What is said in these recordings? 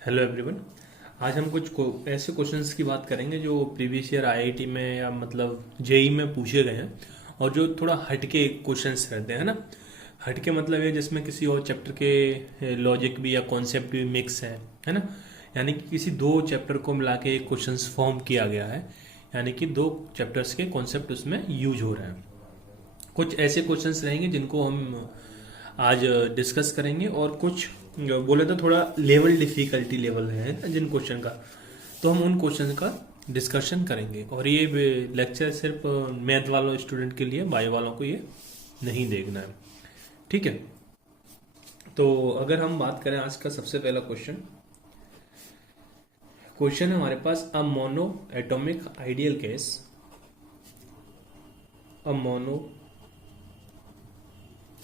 Hello everyone. आज हम कुछ ऐसे क्वेश्चंस की बात करेंगे जो प्रीवियस ईयर आईआईटी में या मतलब जेई में पूछे गए हैं और जो थोड़ा हटके क्वेश्चंस रहते हैं ना। हटके मतलब ये जिसमें किसी और चैप्टर के लॉजिक भी या कॉन्सेप्ट भी मिक्स है ना। यानी कि किसी दो चैप्टर को मिला के एक क्वेश्चंस फॉर्म किया गया है, यानी कि दो चैप्टर्स के कॉन्सेप्ट उसमें यूज हो रहे हैं। कुछ ऐसे क्वेश्चंस रहेंगे जिनको हम आज डिस्कस करेंगे और कुछ बोले तो थोड़ा लेवल डिफिकल्टी लेवल है ना जिन क्वेश्चन का, तो हम उन क्वेश्चन का डिस्कशन करेंगे। और ये लेक्चर सिर्फ मैथ वालों स्टूडेंट के लिए, बायो वालों को ये नहीं देखना है, ठीक है। तो अगर हम बात करें आज का सबसे पहला क्वेश्चन है हमारे पास a mono atomic ideal gas, a mono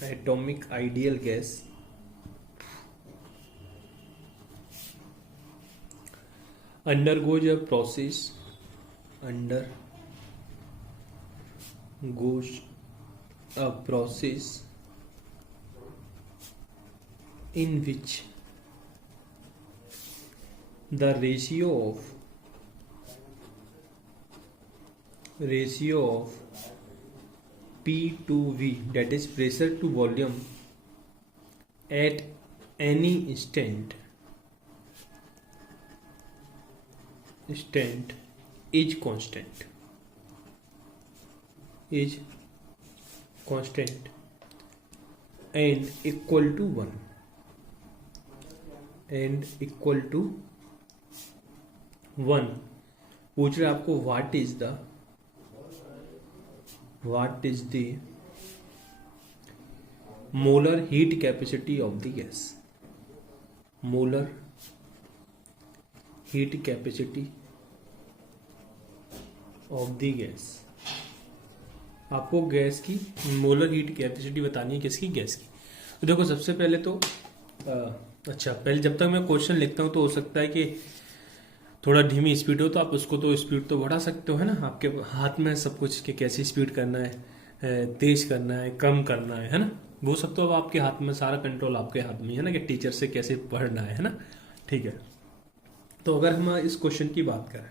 atomic ideal gas undergoes a process undergoes a process in which the ratio of P to V, that is pressure to volume, at any instant is constant and equal to 1 पूछ रहे आपको what is the molar heat capacity of the gas, molar heat capacity of the gas. आपको gas की molar heat capacity बतानी है, किसकी? Gas की। तो देखो सबसे पहले तो अच्छा, पहले जब तक मैं क्वेश्चन लिखता हूं तो हो सकता है कि थोड़ा धीमी स्पीड हो, तो आप उसको तो स्पीड तो बढ़ा सकते हो, है ना। आपके हाथ में सब कुछ कि कैसी स्पीड करना है, तेज करना है, कम करना है ना। वो सब तो अब आपके हाथ में, सारा कंट्रोल आपके हाथ में है ना, कि टीचर से कैसे पढ़ना है ना, ठीक है। तो अगर हम इस क्वेश्चन की बात करें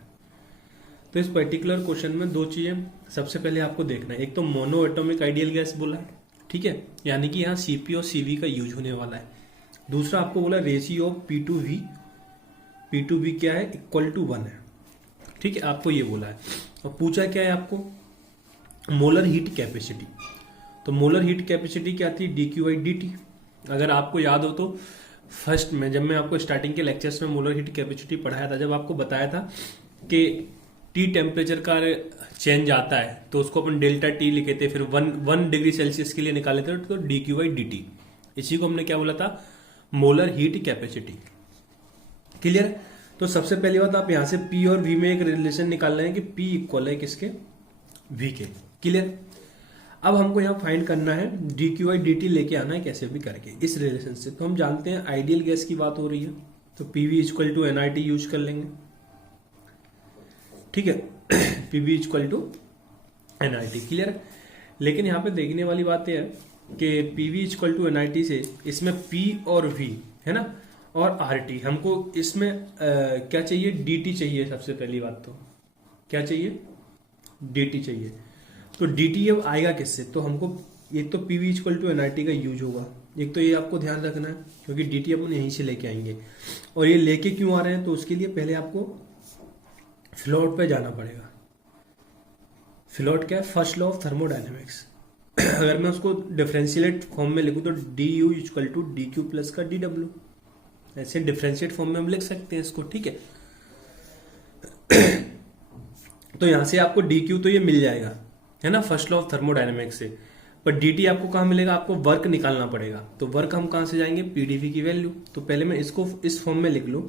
तो इस पर्टिकुलर क्वेश्चन में दो चीजें सबसे पहले आपको देखना है। एक तो मोनो एटॉमिक आइडियल गैस बोला है, ठीक है, यानी कि यहाँ सीपी और सीवी का यूज होने वाला है। दूसरा आपको बोला ratio of P to V क्या है? इक्वल टू 1 है, ठीक है, आपको ये बोला है। और पूछा क्या है आपको? Molar heat capacity. तो मोलर हीट कैपेसिटी क्या थी? dq/dt। अगर आपको याद हो तो फर्स्ट में, जब मैं आपको स्टार्टिंग के लेक्चर्स में मोलर हीट कैपेसिटी पढ़ाया था, जब आपको बताया था कि टी टेम्परेचर का चेंज आता है तो उसको अपन डेल्टा टी लिखे थे, फिर 1 डिग्री सेल्सियस के लिए निकाले थे तो dq/dt। इसी को हमने क्या बोला था? Molar heat capacity. क्लियर? तो सबसे पहली बात, आप यहां से P और V में एक रिलेशन निकाल रहे हैं कि P इक्वल है किसके? V के। क्लियर? अब हमको यहाँ फाइंड करना है dq/dt, लेके आना है कैसे भी करके इस रिलेशन से। तो हम जानते हैं आइडियल गैस की बात हो रही है, तो PV equal to NRT use कर लेंगे, ठीक है। PV equal to NRT। Clear? लेकिन यहाँ पे देखने वाली बात यह है कि PV इक्वल टू NRT से इसमें P और V है ना, और RT, हमको इसमें क्या चाहिए? DT चाहिए। सबसे पहली बात तो क्या चाहिए? DT चाहिए। तो dt अब आएगा किससे? तो हमको एक तो PV इक्वल टू NRT का यूज होगा, एक तो ये आपको ध्यान रखना है, क्योंकि dt अपन यहीं से लेके आएंगे। और ये लेके क्यों आ रहे हैं? तो उसके लिए पहले आपको फ्लोट पे जाना पड़ेगा। फ्लोट क्या है? First law of thermodynamics. अगर मैं उसको डिफरेंशिएट फॉर्म में लिखूं तो du equal to dq plus का dw, ऐसे डिफरेंशिएट फॉर्म में हम लिख सकते हैं इसको, ठीक है। तो यहां से आपको dq तो ये मिल जाएगा, है ना, फर्स्ट लॉ ऑफ थर्मोडायनेमिक्स से। पर dt आपको कहां मिलेगा? आपको वर्क निकालना पड़ेगा। तो वर्क हम कहां से जाएंगे? pdv की वैल्यू। तो पहले मैं इसको इस फॉर्म में लिख लूं,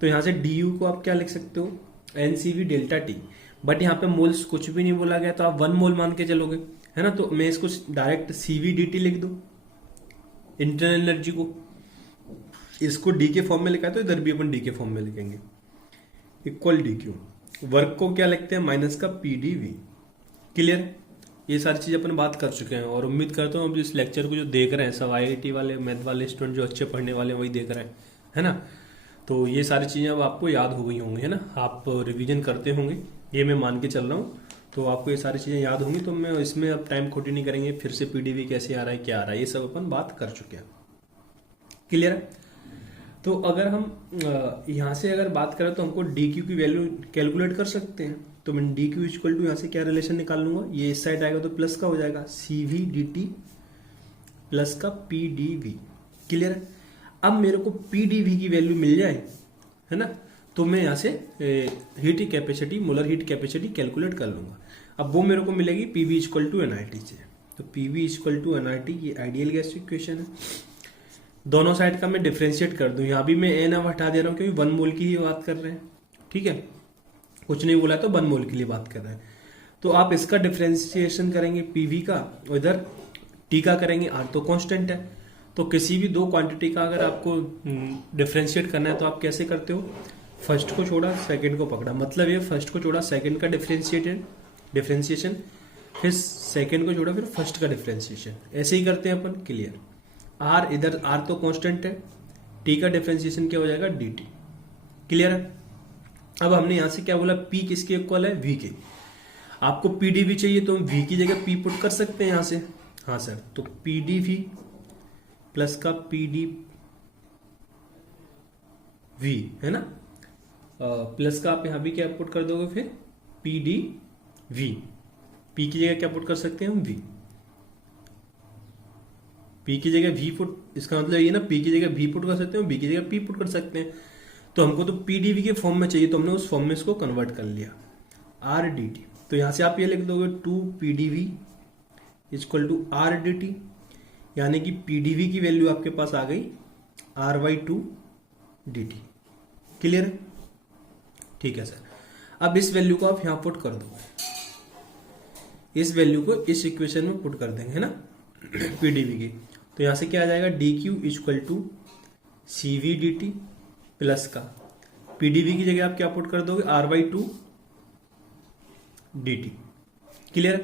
तो यहां से du को आप क्या लिख सकते हो? ncv delta T. बट यहाँ पे मोल्स कुछ भी नहीं बोला गया, तो आप 1 मोल मान के चलोगे, है ना। तो मैं इसको डायरेक्ट cv dt लिख दूं, इंटरनल एनर्जी को। इसको डी के फॉर्म में लिखा है तो इधर भी अपन डी के फॉर्म में लिखेंगे, इक्वल डी क्यू। वर्क को क्या लिखते हैं? माइनस का pdv। क्लियर? ये सारी चीज अपन बात कर चुके हैं और उम्मीद करता हूँ अब इस लेक्चर को जो देख रहे हैं सब आईआईटी वाले, मैथ वाले स्टूडेंट जो अच्छे पढ़ने वाले हैं वही देख रहे हैं, है ना। तो ये सारी चीज़ें अब आपको याद हो गई होंगी, है ना, आप रिवीजन करते होंगे, ये मैं मान के चल रहा हूँ। तो आपको ये सारी चीज़ें याद होंगी, तो मैं इसमें अब टाइम खोटी नहीं करेंगे, फिर से पीडीवी कैसे आ रहा है, क्या आ रहा है, ये सब अपन बात कर चुके हैं। क्लियर है? तो अगर हम यहाँ से अगर बात करें तो हमको डी क्यू की वैल्यू कैलकुलेट कर सकते हैं। तो मैं डी क्यू इक्वल टू यहाँ से क्या रिलेशन निकाल लूंगा, ये इस साइड आएगा तो प्लस का हो जाएगा, C V D T plus का पी डी वी। क्लियर है? अब मेरे को पी डी वी की वैल्यू मिल जाए, है ना, तो मैं यहाँ से heat capacity, molar heat capacity calculate कर लूंगा। अब वो मेरे को मिलेगी P V equal to N I T से। तो P V equal to N I T, ये आइडियल गैस इक्वेशन है। दोनों साइड का मैं डिफ्रेंशिएट कर दूं, यहाँ भी मैं एन अब हटा दे रहा हूँ क्योंकि 1 मोल की ही बात कर रहे हैं। ठीक है, कुछ नहीं बोला तो 1 मोल के लिए बात कर रहे हैं। तो आप इसका डिफ्रेंशिएशन करेंगे पीवी का, और इधर टी का करेंगे, आर तो कांस्टेंट है। तो किसी भी दो क्वांटिटी का अगर आपको डिफ्रेंशिएट करना है तो आप कैसे करते हो, फर्स्ट को छोड़ा सेकंड को पकड़ा, मतलब ये फर्स्ट को छोड़ा सेकंड का डिफ्रेंशिएशन, फिर सेकंड को छोड़ा फिर फर्स्ट का डिफ्रेंशिएशन, ऐसे ही करते हैं अपन। क्लियर? आर, इधर आर तो कांस्टेंट है, टी का डिफरेंशिएशन क्या हो जाएगा, डी टी। क्लियर है? अब हमने यहां से क्या बोला, पी किसके इक्वल है, वी के। आपको पी डी वी चाहिए तो हम वी की जगह पी पुट कर सकते हैं यहां से। हाँ सर, तो पी डी वी प्लस का पी डी वी, है ना, प्लस का आप यहां भी क्या पुट कर दोगे, फिर पी डी वी, पी की जगह क्या पुट कर सकते हैं हम, वी, पी की जगह वी पुट, इसका मतलब ये ना, पी की जगह वी पुट कर सकते हैं, बी की जगह पी पुट कर सकते हैं। तो हमको तो पीडीवी के फॉर्म में चाहिए, तो हमने उस फॉर्म में इसको कन्वर्ट कर लिया, आर डी टी। तो यहां से आप ये लिख दोगे 2 PDV equal to R D T, यानी कि पीडीवी की वैल्यू आपके पास आ गई R by 2 D T. Clear है? ठीक है सर। अब इस वैल्यू को आप यहां पुट कर दोगे, इस वैल्यू को इस इक्वेशन में पुट कर देंगे, है ना, पीडीवी की। तो यहां से क्या आ जाएगा, D Q equal to C V D T plus का पीडीवी की जगह आप क्या पुट कर दोगे, R by 2 D T. Clear?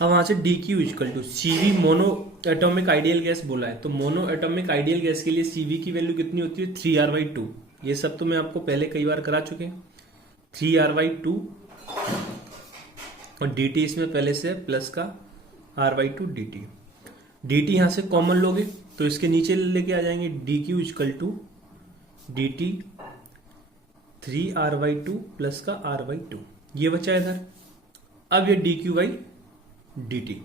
अब वहां से D Q equal to CV, mono atomic ideal gas बोला है, तो मोनो एटॉमिक आइडियल गैस के लिए सीवी की वैल्यू कितनी होती है, 3 आर बाई 2। ये सब तो मैं आपको पहले कई बार करा चुके हैं, 3 आर बाई 2, और डी टी इसमें पहले से प्लस का R by 2 D T. D T यहां से कॉमन लोगे तो इसके नीचे लेके आ जाएंगे, D Q equal to D T 3 R by 2 plus का आर बाई 2, ये बचा इधर। अब ये D Q by D T,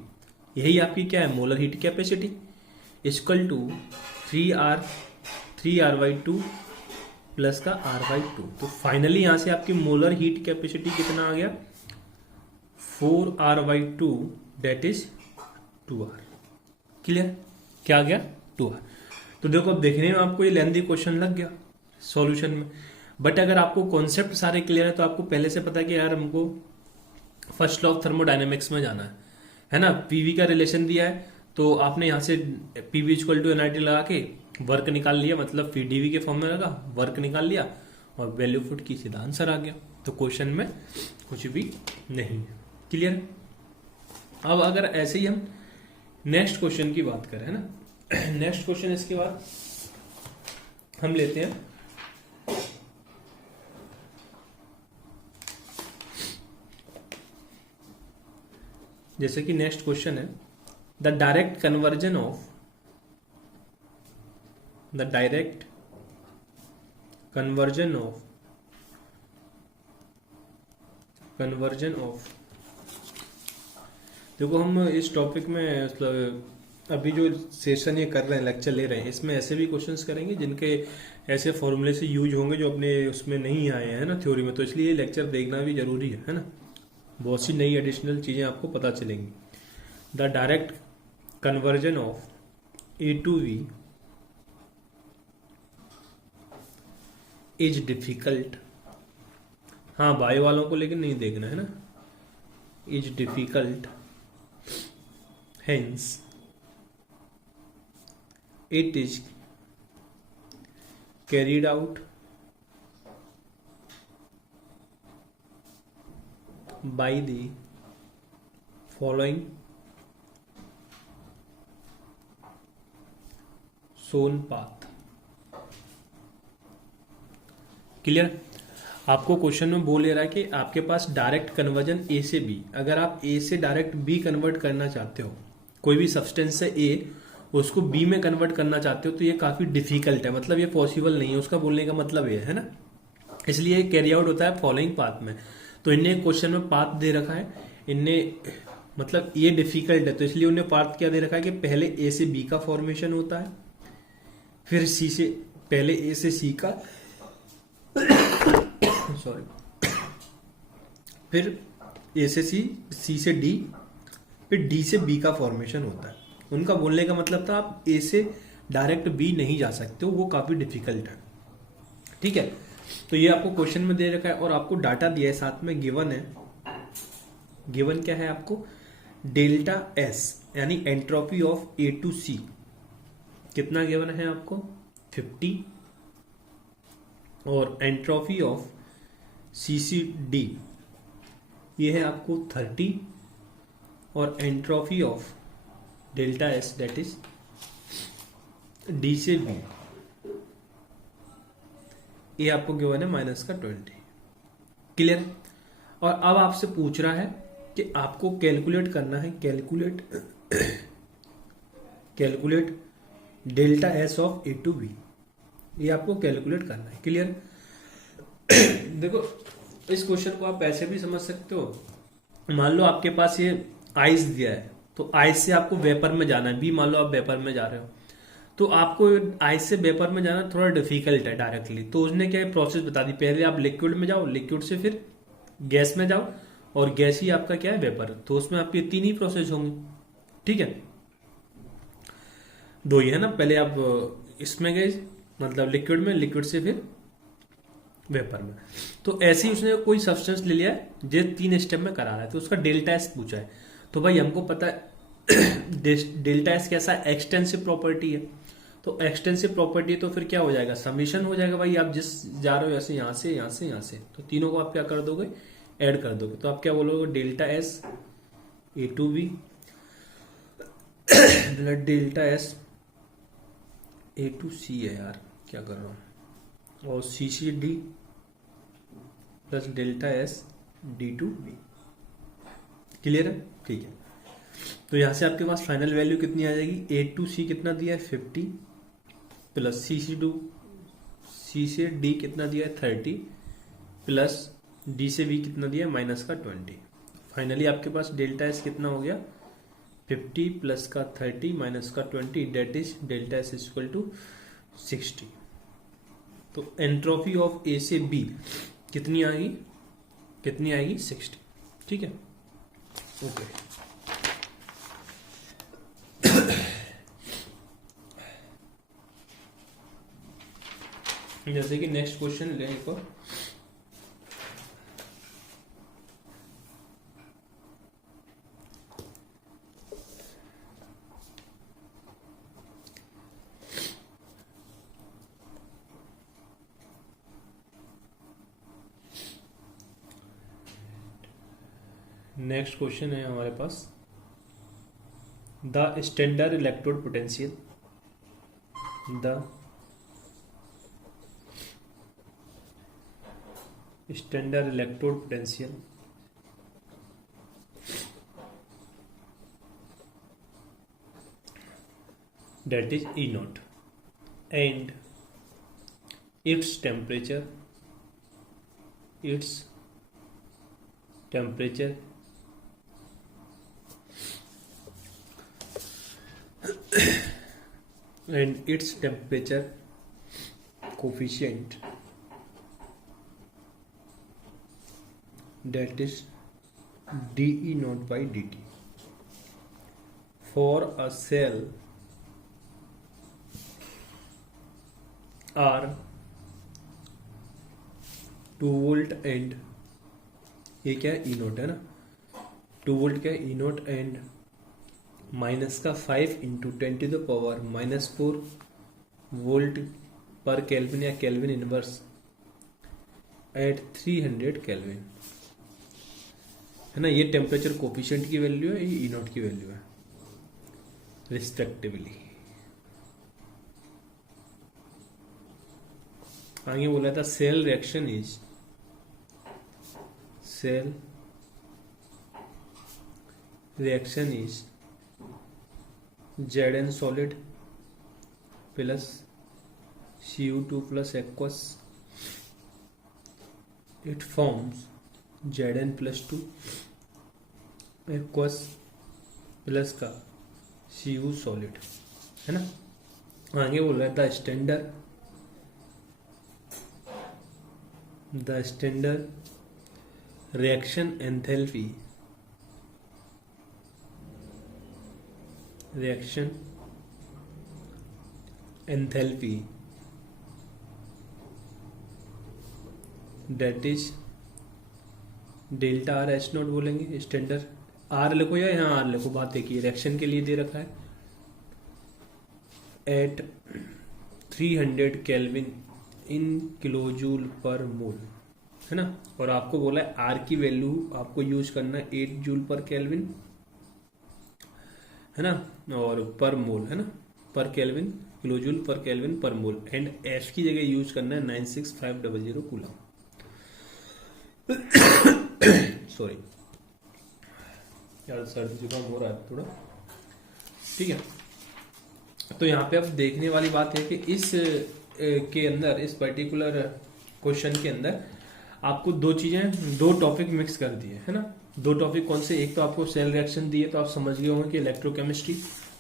यही आपकी क्या है, molar heat capacity, equal to 3 R by 2 plus का आर बाई 2। तो फाइनली यहां से आपकी मोलर हीट कैपेसिटी कितना आ गया, 4 R by 2, that is 2 R. Clear? क्या आ गया, 2 आर। तो देखो अब देखने में आपको ये लेंथी क्वेश्चन लग गया सॉल्यूशन में, बट अगर आपको कॉन्सेप्ट सारे क्लियर है तो आपको पहले से पता है कि यार हमको फर्स्ट लॉ ऑफ थर्मोडायनेमिक्स में जाना है ना, पीवी का रिलेशन दिया है, तो आपने यहां से पीवी इक्वल टू एनआईटी लगा के वर्क निकाल लिया, मतलब पीडीवी के फॉर्म में लगा वर्क निकाल लिया, और वैल्यू फुट की सीधा आंसर आ गया। तो क्वेश्चन में कुछ भी नहीं है। क्लियर? अब अगर ऐसे ही हम नेक्स्ट क्वेश्चन की बात करें, है ना, नेक्स्ट क्वेश्चन इसके बाद हम लेते हैं जैसे कि नेक्स्ट क्वेश्चन है, द डायरेक्ट कन्वर्जन ऑफ देखो हम इस टॉपिक में मतलब अभी जो सेशन ये कर रहे हैं, लेक्चर ले रहे हैं, इसमें ऐसे भी क्वेश्चंस करेंगे जिनके ऐसे फॉर्मूले से यूज होंगे जो अपने उसमें नहीं आए हैं ना थ्योरी में, तो इसलिए ये लेक्चर देखना भी जरूरी है ना, बहुत सी नई एडिशनल चीजें आपको पता चलेंगी। The direct conversion of A to V is difficult, हाँ बायो वालों को लेकिन नहीं देखना है ना, is difficult, hence it is carried out by the following shown path। Clear. आपको क्वेश्चन में बोल ले रहा है कि आपके पास डायरेक्ट कन्वर्जन ए से बी, अगर आप ए से डायरेक्ट बी कन्वर्ट करना चाहते हो, कोई भी सब्सटेंस है ए उसको बी में कन्वर्ट करना चाहते हो, तो ये काफी डिफिकल्ट है, मतलब ये पॉसिबल नहीं है, उसका बोलने का मतलब ये है ना। इसलिए कैरी आउट होता है फॉलोइंग पाथ में। तो इनने क्वेश्चन में पाथ दे रखा है, इनने मतलब ये डिफिकल्ट है तो इसलिए उन्हें पाथ क्या दे रखा है कि पहले ए से बी का फॉर्मेशन होता है, फिर सी से, पहले ए से सी का सॉरी, फिर ए से सी, सी से डी, फिर डी से बी का फॉर्मेशन होता है। उनका बोलने का मतलब था आप ए से डायरेक्ट बी नहीं जा सकते हो, वो काफी डिफिकल्ट है। ठीक है, तो ये आपको क्वेश्चन में दे रखा है और आपको डाटा दिया है, साथ में गिवन है। गिवन क्या है आपको? डेल्टा एस यानी entropy of A to C कितना गिवन है आपको? 50, और entropy of C C D ये है आपको 30, और entropy of delta S that is D से बी ये आपको गिवन है -20। क्लियर। और अब आपसे पूछ रहा है कि आपको कैलकुलेट करना है, calculate delta S of A to B, ये आपको कैलकुलेट करना है। क्लियर। देखो इस क्वेश्चन को आप ऐसे भी समझ सकते हो, मान लो आपके पास ये आइस दिया है, तो आइस से आपको वेपर में जाना है, बी मान लो आप वेपर में जा रहे हो, तो आपको आइस से वेपर में जाना थोड़ा डिफिकल्ट है डायरेक्टली, तो उसने क्या प्रोसेस बता दी, पहले आप लिक्विड में जाओ, लिक्विड से फिर गैस में जाओ, और गैस ही आपका क्या है वेपर, तो उसमें आपके 3 ही प्रोसेस होंगे। ठीक है, 2 ही है ना, पहले आप इसमें गए मतलब लिक्विड में, लिक्विड से फिर वेपर में। तो ऐसे ही उसने कोई सब्सटेंस ले लिया है जो 3 स्टेप में करा रहा है, तो उसका डेल्टा एस पूछा है। तो भाई हमको पता है डेल्टा एस कैसा है, एक्सटेंसिव प्रॉपर्टी है, तो एक्सटेंसिव प्रॉपर्टी तो फिर क्या हो जाएगा, समीशन हो जाएगा। भाई आप जिस जा रहे हो ऐसे यहाँ से यहाँ से यहाँ से, तो तीनों को आप क्या कर दोगे, ऐड कर दोगे, तो आप क्या बोलोगे, delta S A to B delta S A to C है यार, क्या कर रहा हूँ, और C C D plus delta S D to B. Clear है। ठीक है, तो यहां से आपके पास फाइनल वैल्यू कितनी आ जाएगी, ए टू सी कितना दिया है 50, प्लस सी से डी कितना दिया है 30, प्लस डी से बी कितना दिया है -20। फाइनली आपके पास डेल्टा एस कितना हो गया, 50 प्लस का 30 माइनस का 20, that is delta S equal to 60। तो एंट्रोपी ऑफ ए से बी कितनी आएगी 60। ठीक है, ओके। जैसे कि नेक्स्ट क्वेश्चन ले एक और, नेक्स्ट क्वेश्चन है हमारे पास, the standard electrode potential, the standard electrode potential that is E naught and its temperature and its temperature coefficient that is dE naught by dt for a cell are 2 volt and ये क्या है, ई note है ना, 2 volt क्या है, ई naught and minus का 5 into 10⁻⁻4 volt पर kelvin या केल्विन इनवर्स एट 300 केल्विन है ना। ये टेम्परेचर कोफिशिएंट की वैल्यू है, ये ई नोट की वैल्यू है रिस्पेक्टिवली। आगे बोला था cell reaction is Zn solid plus Cu2 plus aqueous. It forms Zn plus 2 aqueous plus का Cu solid, है ना। आगे बोल रहा है the standard reaction enthalpy that is delta R H not बोलेंगे। स्टैंडर्ड आर लिखो या यहाँ आर लिखो, बात देखिए रिएक्शन के लिए दे रखा है एट 300 केल्विन इन किलोजूल पर मोल, है ना। और आपको बोला है आर की वैल्यू आपको यूज करना है 8 जूल पर केल्विन, है ना, और पर मोल, है ना, पर केल्विन, किलोजूल पर केल्विन पर मोल। एंड एफ की जगह यूज करना है 96500 कूलम। सॉरी यार, सर्दी जुकाम हो रहा है थोड़ा, ठीक है। तो यहाँ पे अब देखने वाली बात है कि इस के अंदर, इस पर्टिकुलर क्वेश्चन के अंदर आपको दो टॉपिक मिक्स कर दिए, है ना। दो टॉपिक कौन से, एक तो आपको सेल रिएक्शन दिए तो आप समझ गए होंगे कि इलेक्ट्रोकेमिस्ट्री,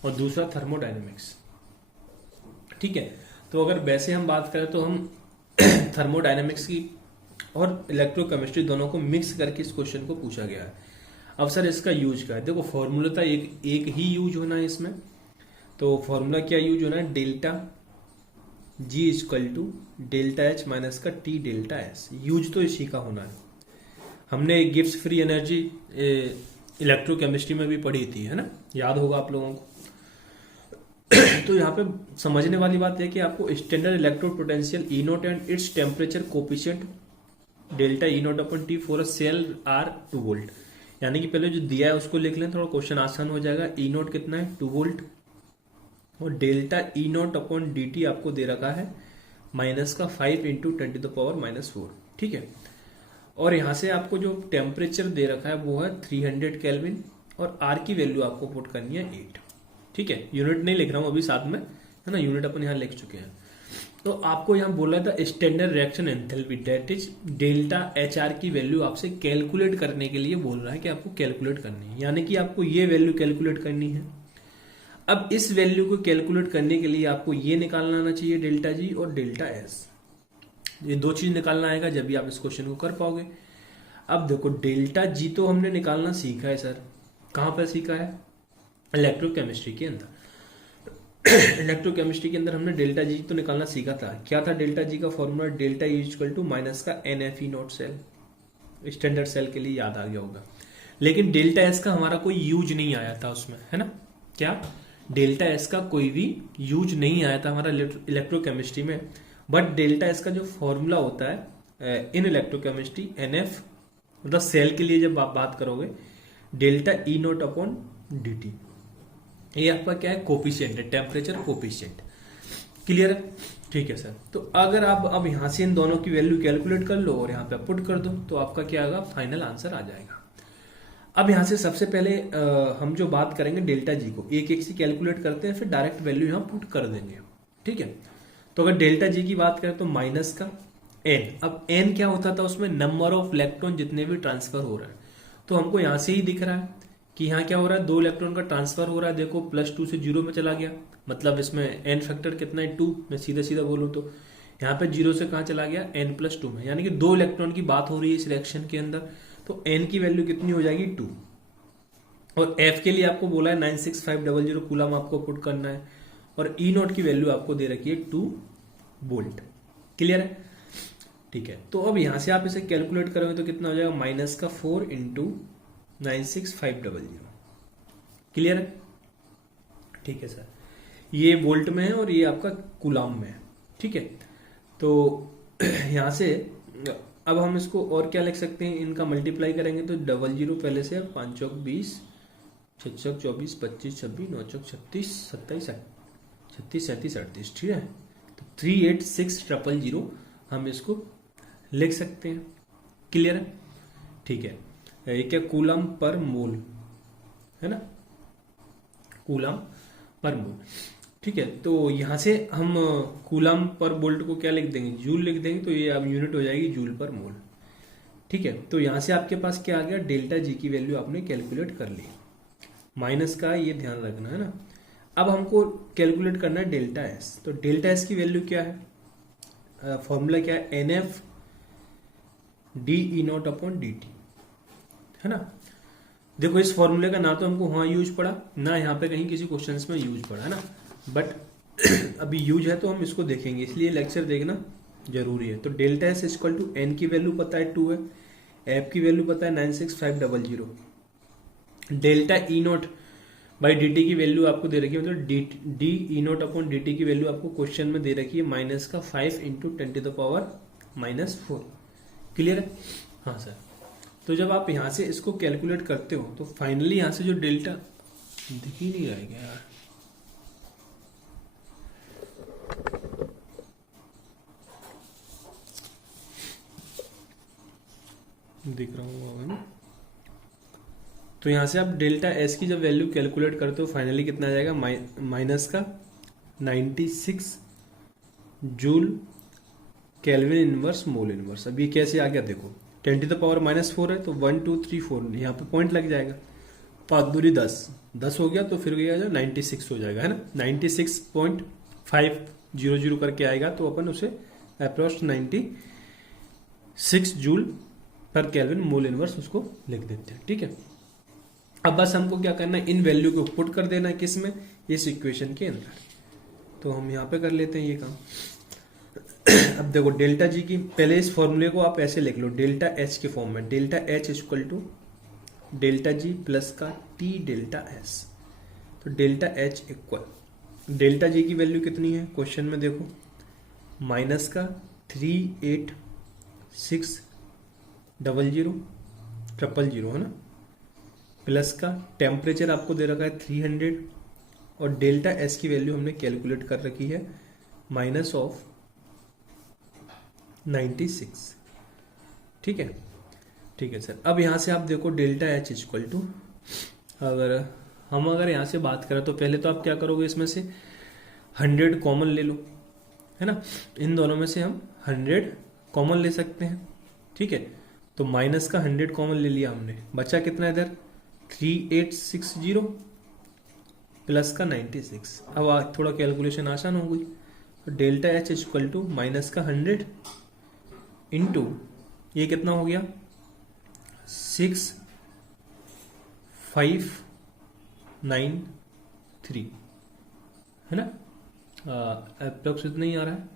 और दूसरा थर्मोडायनेमिक्स, ठीक है। तो अगर वैसे हम बात करें तो हम थर्मोडायनेमिक्स की और इलेक्ट्रोकेमिस्ट्री दोनों को मिक्स करके इस क्वेश्चन को पूछा गया है। अब सर इसका यूज क्या है, देखो फॉर्मूला था एक ही यूज होना है इसमें। तो फॉर्मूला क्या यूज होना है, delta G equal to delta H minus का टी डेल्टा एस, यूज तो इसी का होना है। हमने गिब्स फ्री एनर्जी इलेक्ट्रोकेमिस्ट्री में भी पढ़ी थी, है ना, याद होगा आप लोगों को। तो यहाँ पे समझने वाली बात है कि आपको standard electrode potential E naught and its temperature coefficient delta E naught upon T for a cell are 2 volt, यानी कि पहले जो दिया है उसको लिख लें, थोड़ा क्वेश्चन आसान हो जाएगा। ई नोट कितना है 2 वोल्ट, और delta E naught upon D T आपको दे रखा है माइनस का 5 इंटू 10⁻⁴, ठीक है। और यहाँ से आपको जो टेम्परेचर दे रखा है वो है 300 केल्विन, और आर की वैल्यू आपको पुट करनी है 8, ठीक है। यूनिट नहीं लिख रहा हूँ अभी साथ में, है ना, यूनिट अपन यहाँ लिख चुके हैं। तो आपको यहाँ बोला था standard reaction enthalpy that is delta H are की वैल्यू आपसे कैलकुलेट करने के लिए बोल रहा है कि आपको कैलकुलेट करनी है, यानी कि आपको ये वैल्यू कैलकुलेट करनी है। अब इस वैल्यू को कैलकुलेट करने के लिए आपको ये निकालना आना चाहिए डेल्टा जी और डेल्टा एस, ये दो चीज निकालना आएगा जब भी आप इस क्वेश्चन को कर पाओगे। अब देखो डेल्टा जी तो हमने निकालना सीखा है सर, कहां पर सीखा है, इलेक्ट्रोकेमिस्ट्री के अंदर। इलेक्ट्रोकेमिस्ट्री के अंदर हमने डेल्टा जी तो निकालना सीखा था। क्या था डेल्टा जी का formula, delta E equal to minus का N F E nought cell, standard cell के लिए याद आ गया होगा। लेकिन डेल्टा एस का हमारा कोई यूज नहीं आया था उसमें, है ना, क्या डेल्टा एस का कोई भी यूज नहीं आया था हमारा इलेक्ट्रोकेमिस्ट्री में। बट डेल्टा एस का जो फॉर्मूला होता है इन इलेक्ट्रोकेमिस्ट्री एन एफ, मतलब सेल के लिए जब आप बात करोगे, delta E naught upon D T, ये आपका क्या है, कोफिशिएंट है, टेम्परेचर कोफिशिएंट। क्लियर है, ठीक है सर। तो अगर आप अब यहां से इन दोनों की वैल्यू कैलकुलेट कर लो और यहाँ पे पुट कर दो तो आपका क्या आएगा, फाइनल आंसर आ जाएगा। अब यहां से सबसे पहले हम जो बात करेंगे डेल्टा जी को एक एक से कैलकुलेट करते हैं, फिर डायरेक्ट वैल्यू यहाँ पुट कर देंगे, ठीक है। तो अगर डेल्टा जी की बात करें तो माइनस का एन, अब एन क्या होता था उसमें, नंबर ऑफ इलेक्ट्रॉन जितने भी ट्रांसफर हो रहा है। तो हमको यहां से ही दिख रहा है कि यहाँ क्या हो रहा है, 2 इलेक्ट्रॉन का ट्रांसफर हो रहा है। देखो +2 से 0 में चला गया, मतलब इसमें एन फैक्टर कितना है 2, मैं सीधा सीधा बोलूँ तो यहाँ पे 0 से कहाँ चला गया, n+2 में, यानी कि 2 इलेक्ट्रॉन की बात हो रही है इस रिएक्शन के अंदर। तो एन की वैल्यू कितनी हो जाएगी 2, और एफ के लिए आपको बोला है 96500 कूलम आपको पुट करना है, और ई नोट की वैल्यू आपको दे रखी है 2 वोल्ट। क्लियर है, ठीक है। तो अब यहां से आप इसे कैलकुलेट करोगे तो कितना हो जाएगा, माइनस का 4 इंटू 96500। क्लियर है, ठीक है सर। ये वोल्ट में है और ये आपका कूलम में है, ठीक है। तो यहां से अब हम इसको और क्या लिख सकते हैं, इनका मल्टीप्लाई करेंगे तो 00 पहले से, 5 चौक 20, 6 चौक 24, 25 26, 9 चौक 36, 27 36 37 38, ठीक है। तो 386000 हम इसको लिख सकते हैं। क्लियर है? ठीक है, ये क्या, कूलम पर मोल है ना, कूलम पर मोल। ठीक है, तो यहां से हम कूलम पर वोल्ट को क्या लिख देंगे, जूल लिख देंगे, तो ये अब यूनिट हो जाएगी जूल पर मोल। ठीक है, तो यहां से आपके पास क्या आ गया, डेल्टा जी की वैल्यू आपने कैलकुलेट कर ली। माइनस का ये ध्यान रखना है ना। अब हमको कैलकुलेट करना है डेल्टा एस। तो डेल्टा एस की वैल्यू क्या है, फॉर्मूला क्या है, N F D E naught upon D T, है ना। देखो इस फॉर्मूले का ना तो हमको वहां यूज पड़ा, ना यहाँ पे कहीं किसी क्वेश्चंस में यूज पड़ा, है ना, बट अभी यूज है तो हम इसको देखेंगे, इसलिए लेक्चर देखना जरूरी है। तो delta S equal to N की वैल्यू पता है 2 है, एफ की वैल्यू पता है 96500, delta E not by D T की वैल्यू आपको दे रखी है, मतलब D E naught upon D T की वैल्यू आपको क्वेश्चन में दे रखी है माइनस का 5 इंटू 10⁻⁻⁴। क्लियर है? हाँ सर। तो जब आप यहां से इसको कैलकुलेट करते हो तो फाइनली यहां से जो डेल्टा, दिख ही नहीं रहा है क्या यार, दिख रहा हूँ ना। तो यहां से आप डेल्टा एस की जब वैल्यू कैलकुलेट करते हो फाइनली कितना आ जाएगा, माइनस का 96 joule kelvin inverse mole inverse. अब ये कैसे आ गया देखो, 10⁻⁻⁴ है तो 1 2 3 4 यहाँ पे पॉइंट लग जाएगा, 5 दूरी 10 हो गया, तो फिर गया जो 96 हो जाएगा, है ना, 96.500 करके आएगा, तो अपन उसे अप्रोक्स 96 जूल पर केल्विन मोल इनवर्स उसको लिख देते हैं। ठीक है, अब बस हमको क्या करना है, इन वैल्यू को पुट कर देना है किस में, इस इक्वेशन के अंदर। तो हम यहाँ पे कर लेते हैं ये काम। अब देखो डेल्टा जी की, पहले इस फॉर्मूले को आप ऐसे लिख लो, डेल्टा एच के फॉर्म में, delta H equal to delta G plus का टी डेल्टा एस। तो delta H equal, delta G की वैल्यू कितनी है क्वेश्चन में देखो, माइनस का 3860000 है ना, प्लस का टेम्परेचर आपको दे रखा है 300, और डेल्टा एस की वैल्यू हमने कैलकुलेट कर रखी है माइनस ऑफ 96। ठीक है, ठीक है सर। अब यहां से आप देखो डेल्टा एच इक्वल टू, अगर यहां से बात करें तो पहले तो आप क्या करोगे, इसमें से 100 कॉमन ले लो, है ना, इन दोनों में से हम 100 कॉमन ले सकते हैं। ठीक है, तो माइनस का 100 कॉमन ले लिया हमने, बचा कितना इधर 3860 प्लस का 96। अब थोड़ा कैलकुलेशन आसान हो गई, तो delta H equal to minus का 100 इंटू ये कितना हो गया 6593, है ना, अप्रोक्स इतना ही आ रहा है।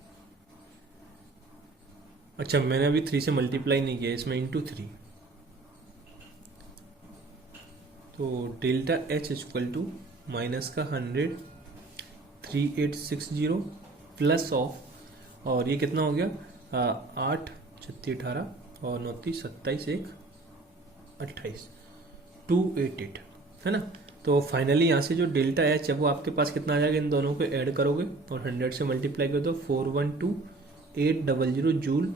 अच्छा मैंने अभी 3 से मल्टीप्लाई नहीं किया इसमें, इंटू 3, तो delta H equal to minus का 100 3860 प्लस ऑफ, और ये कितना हो गया 8 36 18 और 9 27 1 28 288, है ना। तो फाइनली यहाँ से जो डेल्टा एच है वो आपके पास कितना आ जाएगा, इन दोनों को ऐड करोगे और 100 से मल्टीप्लाई कर दो, 412800 जूल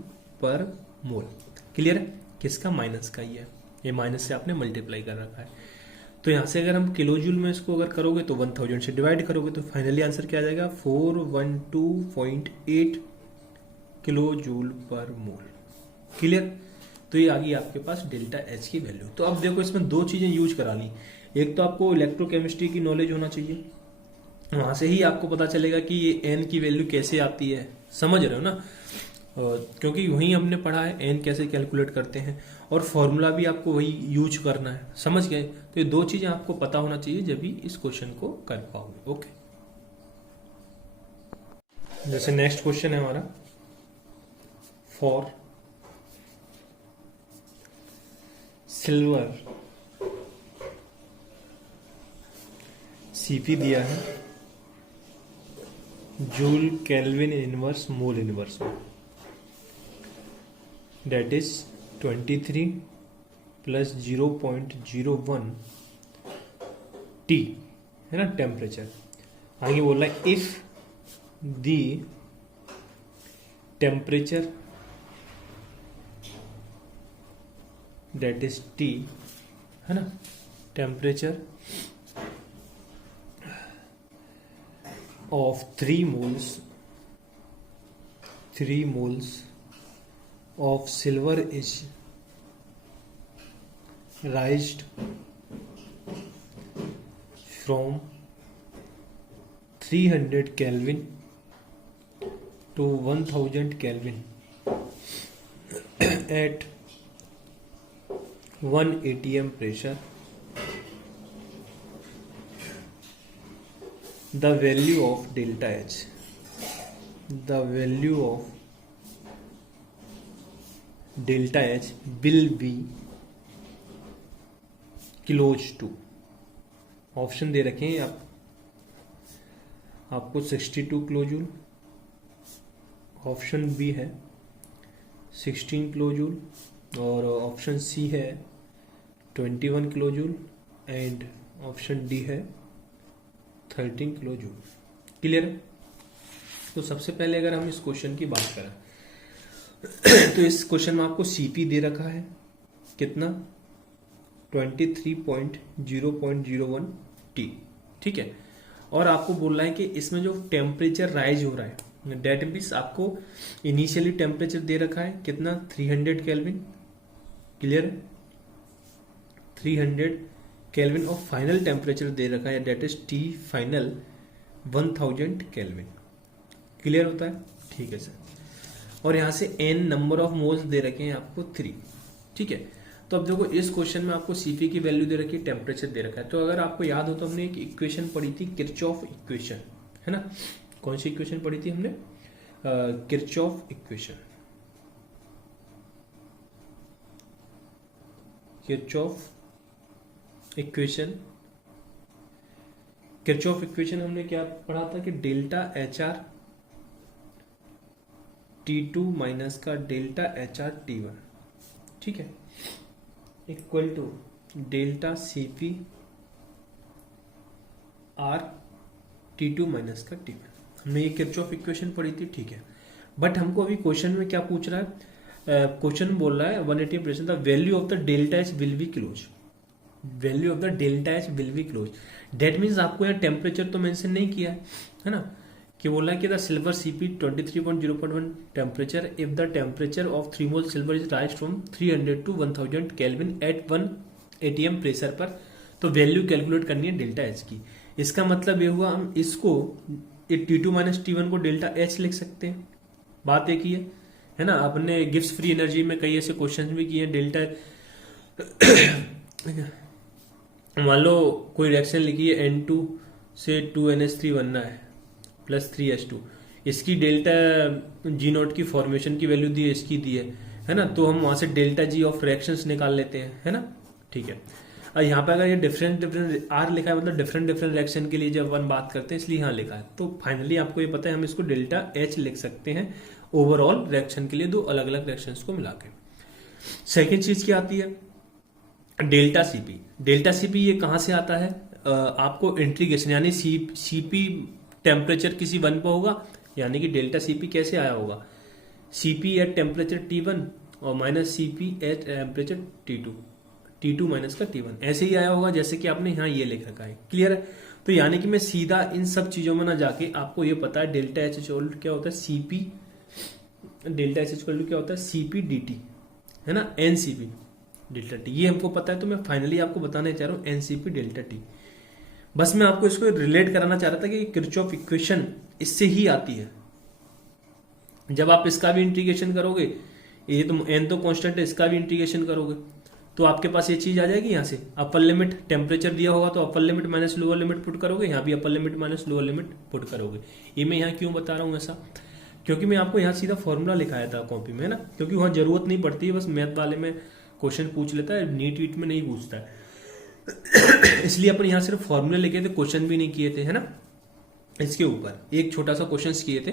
पर मोल। क्लियर है? किसका, माइनस का ही है, ये माइनस से आपने मल्टीप्लाई कर रखा है। तो यहाँ से अगर हम किलो जूल में इसको अगर करोगे तो 1000 से डिवाइड करोगे तो फाइनली आंसर क्या आ जाएगा 412.8 किलो जूल पर मोल। क्लियर? तो ये आ गई आपके पास डेल्टा एच की वैल्यू। तो अब देखो इसमें दो चीजें यूज करा ली, एक तो आपको इलेक्ट्रोकेमिस्ट्री की नॉलेज होना चाहिए, वहां से ही आपको पता चलेगा कि ये एन की वैल्यू कैसे आती है, समझ रहे हो ना, क्योंकि वही हमने पढ़ा है एन कैसे कैलकुलेट करते हैं, और फॉर्मूला भी आपको वही यूज करना है, समझ गए। तो ये दो चीजें आपको पता होना चाहिए जब भी इस क्वेश्चन को कर पाओगे। ओके, जैसे नेक्स्ट क्वेश्चन है हमारा, फॉर सिल्वर सीपी दिया है joule kelvin inverse mole inverse में, डेट इज 23 प्लस 0.01 टी, है ना, टेम्परेचर। आगे बोल रहा है if the temperature that is T, है ना, temperature of 3 moles of silver is raised from 300 Kelvin to 1000 Kelvin at 1 atm pressure. The value of delta H, the value of delta H will be close to, option दे रखे हैं आपको 62 kilo joule, option B है 16 kilo joule, और option C है 21 kilo joule, and option D है 13 kilo joule. Clear? तो सबसे पहले अगर हम इस क्वेश्चन की बात करें तो इस क्वेश्चन में आपको सीपी दे रखा है कितना, 23.0.01 टी, ठीक है, और आपको बोल रहा है कि इसमें जो टेम्परेचर राइज हो रहा है, डेट मीन्स आपको इनिशियली टेम्परेचर दे रखा है कितना, 300 केल्विन। क्लियर? 300 केल्विन और फाइनल टेम्परेचर दे रखा है that is T final 1000 kelvin. Clear होता है? ठीक है सर। और यहां से n नंबर ऑफ मोल्स दे रखे हैं आपको 3, ठीक है। तो अब देखो इस क्वेश्चन में आपको सीपी की वैल्यू दे रखी है, टेम्परेचर दे रखा है। तो अगर आपको याद हो तो हमने एक इक्वेशन पढ़ी थी, किरचॉफ इक्वेशन, है ना। कौन सी इक्वेशन पढ़ी थी हमने? Kirchhoff equation, Kirchhoff equation. Kirchhoff equation हमने क्या पढ़ा था कि delta H R T2 minus का डेल्टा एच आर T1, ठीक है, equal to delta Cp R T2 minus का T1। हमने ये किरचॉफ इक्वेशन पढ़ी थी, ठीक है। बट हमको अभी क्वेश्चन में क्या पूछ रहा है? क्वेश्चन बोल रहा है 180% the value of the delta H will be close, value of the delta H will be close. Date means आपको यहाँ टेम्परेचर तो मेंशन नहीं किया है ना, कि बोला है कि the silver Cp 23.0.1 temperature if the temperature of 3 mole silver is rise from 300 to 1000 kelvin at 1 atm pressure पर, तो वैल्यू कैलकुलेट करनी है डेल्टा एच की। इसका मतलब ये हुआ हम इसको T2 माइनस T1 को डेल्टा एच लिख सकते हैं। बात एक ही है ना। आपने गिब्स फ्री एनर्जी में कई ऐसे क्वेश्चन भी किए, डेल्टा मान लो कोई रिएक्शन लिखी है N2 से 2NH3 बनना है प्लस 3H2, इसकी डेल्टा जी नोट की फॉर्मेशन की वैल्यू दी है, इसकी दी है ना, तो हम वहां से डेल्टा जी ऑफ रिएक्शंस निकाल लेते हैं, है ना, ठीक है। और यहाँ पे अगर ये डिफरेंट आर लिखा है मतलब डिफरेंट रिएक्शन के लिए जब वन बात करते हैं इसलिए यहाँ लिखा है, तो फाइनली आपको ये पता है हम इसको डेल्टा एच लिख सकते हैं ओवरऑल रिएक्शन के लिए, दो अलग अलग रिएक्शंस को मिला के। सेकेंड चीज क्या आती है? Delta CP. डेल्टा सीपी ये कहां से आता है? आपको इंटीग्रेशन यानी सीपी टेम्परेचर किसी वन पर होगा, यानी कि डेल्टा सीपी कैसे आया होगा? सीपी एट टेम्परेचर T1 और minus CP at temperature T2 minus का T1, ऐसे ही आया होगा जैसे कि आपने यहाँ ये लिख रखा है। क्लियर है? तो यानी कि मैं सीधा इन सब चीजों में ना जाके आपको ये पता है डेल्टा एच इक्वल क्या होता है, सीपी, डेल्टा एच इक्वल क्या होता है, सीपी dt, है ना, एनसीपी डेल्टा टी, ये हमको पता है। तो मैं फाइनली आपको बताने चाह रहा हूँ एनसीपी डेल्टा टी। बस मैं आपको इसको रिलेट कराना चाह रहा था कि किरचॉफ इक्वेशन इससे ही आती है। जब आप इसका भी इंटीग्रेशन करोगे, ये तो एन तो कांस्टेंट है, इसका भी इंटीग्रेशन करोगे तो आपके पास ये चीज आ जाएगी। यहाँ से अपर लिमिट टेम्परेचर दिया होगा तो upper limit minus lower limit put करोगे, यहाँ भी upper limit minus lower limit put करोगे। ये मैं यहाँ क्यों बता रहा हूँ ऐसा? क्योंकि मैं आपको यहाँ सीधा फॉर्मूला लिखाया था कॉपी में, है ना, क्योंकि वहां जरूरत नहीं पड़ती है, बस मैथ वाले में क्वेश्चन पूछ लेता है, नीट वीट में नहीं पूछता है। इसलिए अपन यहाँ सिर्फ फॉर्मूले लिखे थे, क्वेश्चन भी नहीं किए थे, है ना। इसके ऊपर एक छोटा सा क्वेश्चन किए थे।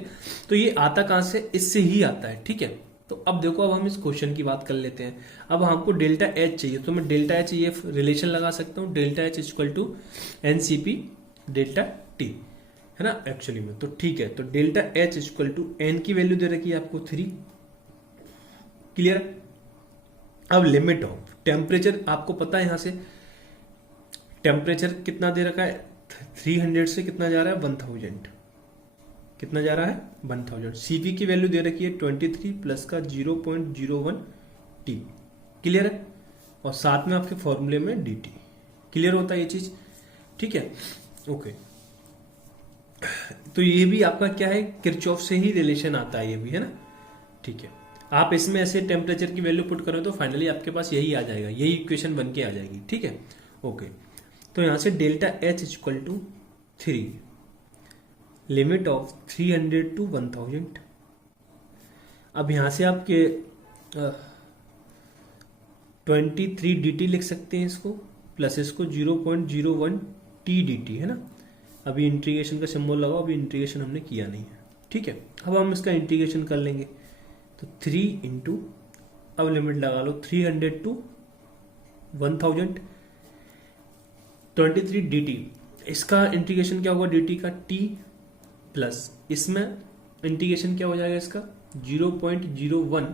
तो ये आता कहां से? इससे ही आता है, ठीक है। तो अब देखो, अब हम इस क्वेश्चन की बात कर लेते हैं। अब हमको डेल्टा एच चाहिए, तो मैं डेल्टा एच ये रिलेशन लगा सकता हूँ, delta H equal to NCP delta T, है ना, एक्चुअली में। तो ठीक है, तो delta H equal to N की वैल्यू दे रखी है आपको 3। क्लियर? अब लिमिट ऑफ टेम्परेचर आपको पता है, यहां से टेम्परेचर कितना दे रखा है, 300 से कितना जा रहा है, 1000, कितना जा रहा है 1000। सीवी की वैल्यू दे रखी है 23 प्लस का 0.01 टी, क्लियर है, और साथ में आपके फॉर्मूले में डी टी, क्लियर होता है ये चीज, ठीक है, ओके। तो ये भी आपका क्या है, किरचॉफ से ही रिलेशन आता है ये भी, है ना, ठीक है। आप इसमें ऐसे टेम्परेचर की वैल्यू पुट करो तो फाइनली आपके पास यही आ जाएगा, यही इक्वेशन बन के आ जाएगी, ठीक है, ओके। तो यहां से delta H equal to 3, limit of 300 to 1000। अब यहां से आपके 23 dt लिख सकते हैं इसको, प्लस इसको 0.01 टी डी टी, है ना। अभी इंटीग्रेशन का सिंबल लगाओ, अभी इंटीग्रेशन हमने किया नहीं है, ठीक है। अब हम इसका इंटीग्रेशन कर लेंगे, तो 3 इंटू, अब लिमिट लगा लो 300 टू 1000, 23 dt, इसका इंटीग्रेशन क्या होगा dt का, t प्लस इसमें इंटीग्रेशन क्या हो जाएगा इसका 0.01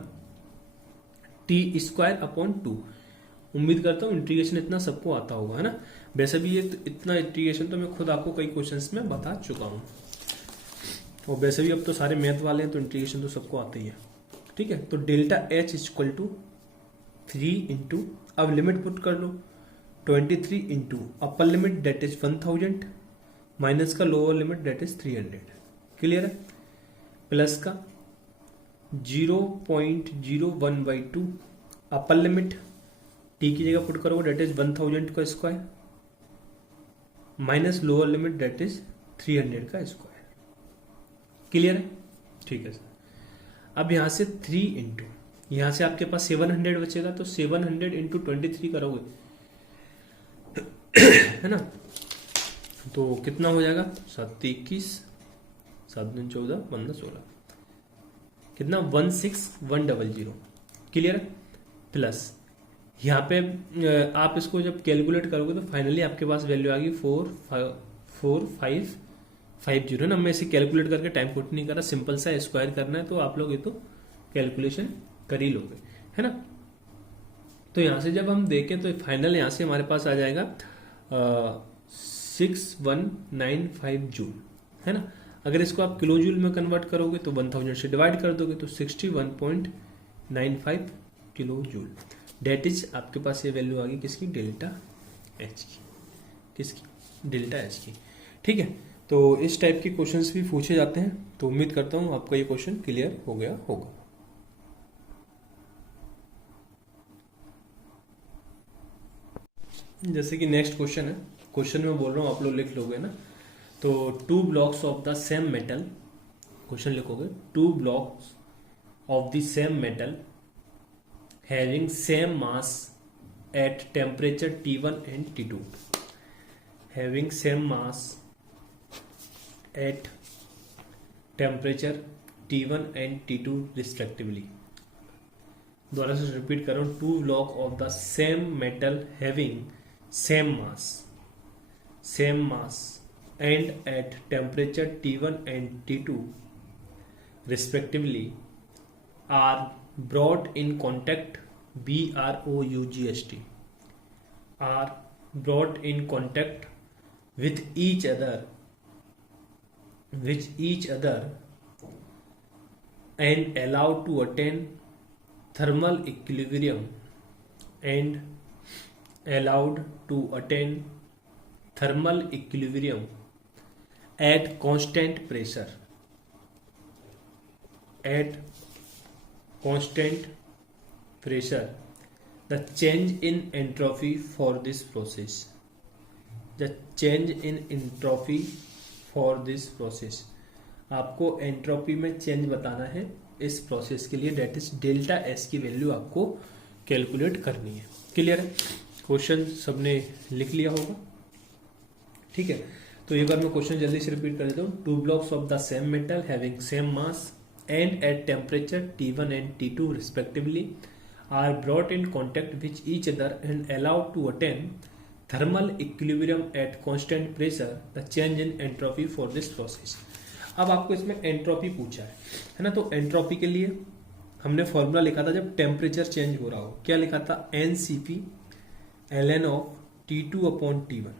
टी स्क्वायर अपॉन 2। उम्मीद करता हूँ इंटीग्रेशन इतना सबको आता होगा, है ना। वैसे भी ये इतना इंटीग्रेशन तो मैं खुद आपको कई क्वेश्चंस में बता चुका हूँ, और वैसे भी अब तो सारे मैथ वाले हैं तो इंटीग्रेशन तो सबको आता ही है, ठीक है। तो delta H equal to 3 into, अब लिमिट पुट कर लो 23 into upper limit that is 1000 minus का lower limit that is 300, clear है, प्लस का 0.01/2 अपर लिमिट, टी की जगह पुट करोगे डेट इज 1000 का square, minus lower limit that is 300 का स्क्वायर, क्लियर है, ठीक है सर। अब यहां से 3 इंटू, यहां से आपके पास 700 बचेगा, तो 700 इंटू 23 करोगे है ना, तो कितना हो जाएगा 7 21, 7 14 15 16, कितना 16100, क्लियर है, प्लस यहाँ पे आप इसको जब कैलकुलेट करोगे तो फाइनली आपके पास वैल्यू आ गई 4550 ना। मैं इसे कैलकुलेट करके टाइम पुट नहीं कर रहा, सिंपल सा स्क्वायर करना है, तो आप लोग ये तो कैलकुलेशन कर ही लोगे, है ना। तो यहां से जब हम देखें तो फाइनल यहां से हमारे पास आ जाएगा 6195 जूल, है ना। अगर इसको आप किलो जूल में कन्वर्ट करोगे तो 1000 से डिवाइड कर दोगे तो 61.95 किलो जूल, डेट इज आपके पास ये वैल्यू आ गई किसकी, डेल्टा एच की, किसकी, डेल्टा एच की, ठीक है। तो इस टाइप के क्वेश्चंस भी पूछे जाते हैं, तो उम्मीद करता हूं आपका ये क्वेश्चन क्लियर हो गया होगा। जैसे कि नेक्स्ट क्वेश्चन है, क्वेश्चन में बोल रहा हूं आप लोग लिख लोगे ना, तो 2 blocks of the same metal, question लिखोगे 2 blocks of the same metal having same mass at temperature T1 and T2, having same mass at temperature T1 and T2 respectively। दोबारा से रिपीट कर रहा हूं, 2 block of the same metal having same mass and at temperature T1 and T2 respectively are brought in contact, BROUGST, are brought in contact with each other and allowed to attain thermal equilibrium at constant pressure, the change in entropy for this process, आपको entropy में change बताना है इस process के लिए, date is delta S की value आपको calculate करनी है, क्लियर है। क्वेश्चन सबने लिख लिया होगा, ठीक है। तो एक बार मैं क्वेश्चन जल्दी से रिपीट कर देता हूँ, 2 blocks of the same metal having same mass and at temperature T1 and T2 respectively are brought in contact with each other and allowed to attain thermal equilibrium at constant pressure, the change in entropy for this process। अब आपको इसमें entropy पूछा है ना, तो entropy के लिए हमने फॉर्मूला लिखा था जब टेम्परेचर चेंज हो रहा हो, क्या लिखा था, N C P L N of T two upon T one.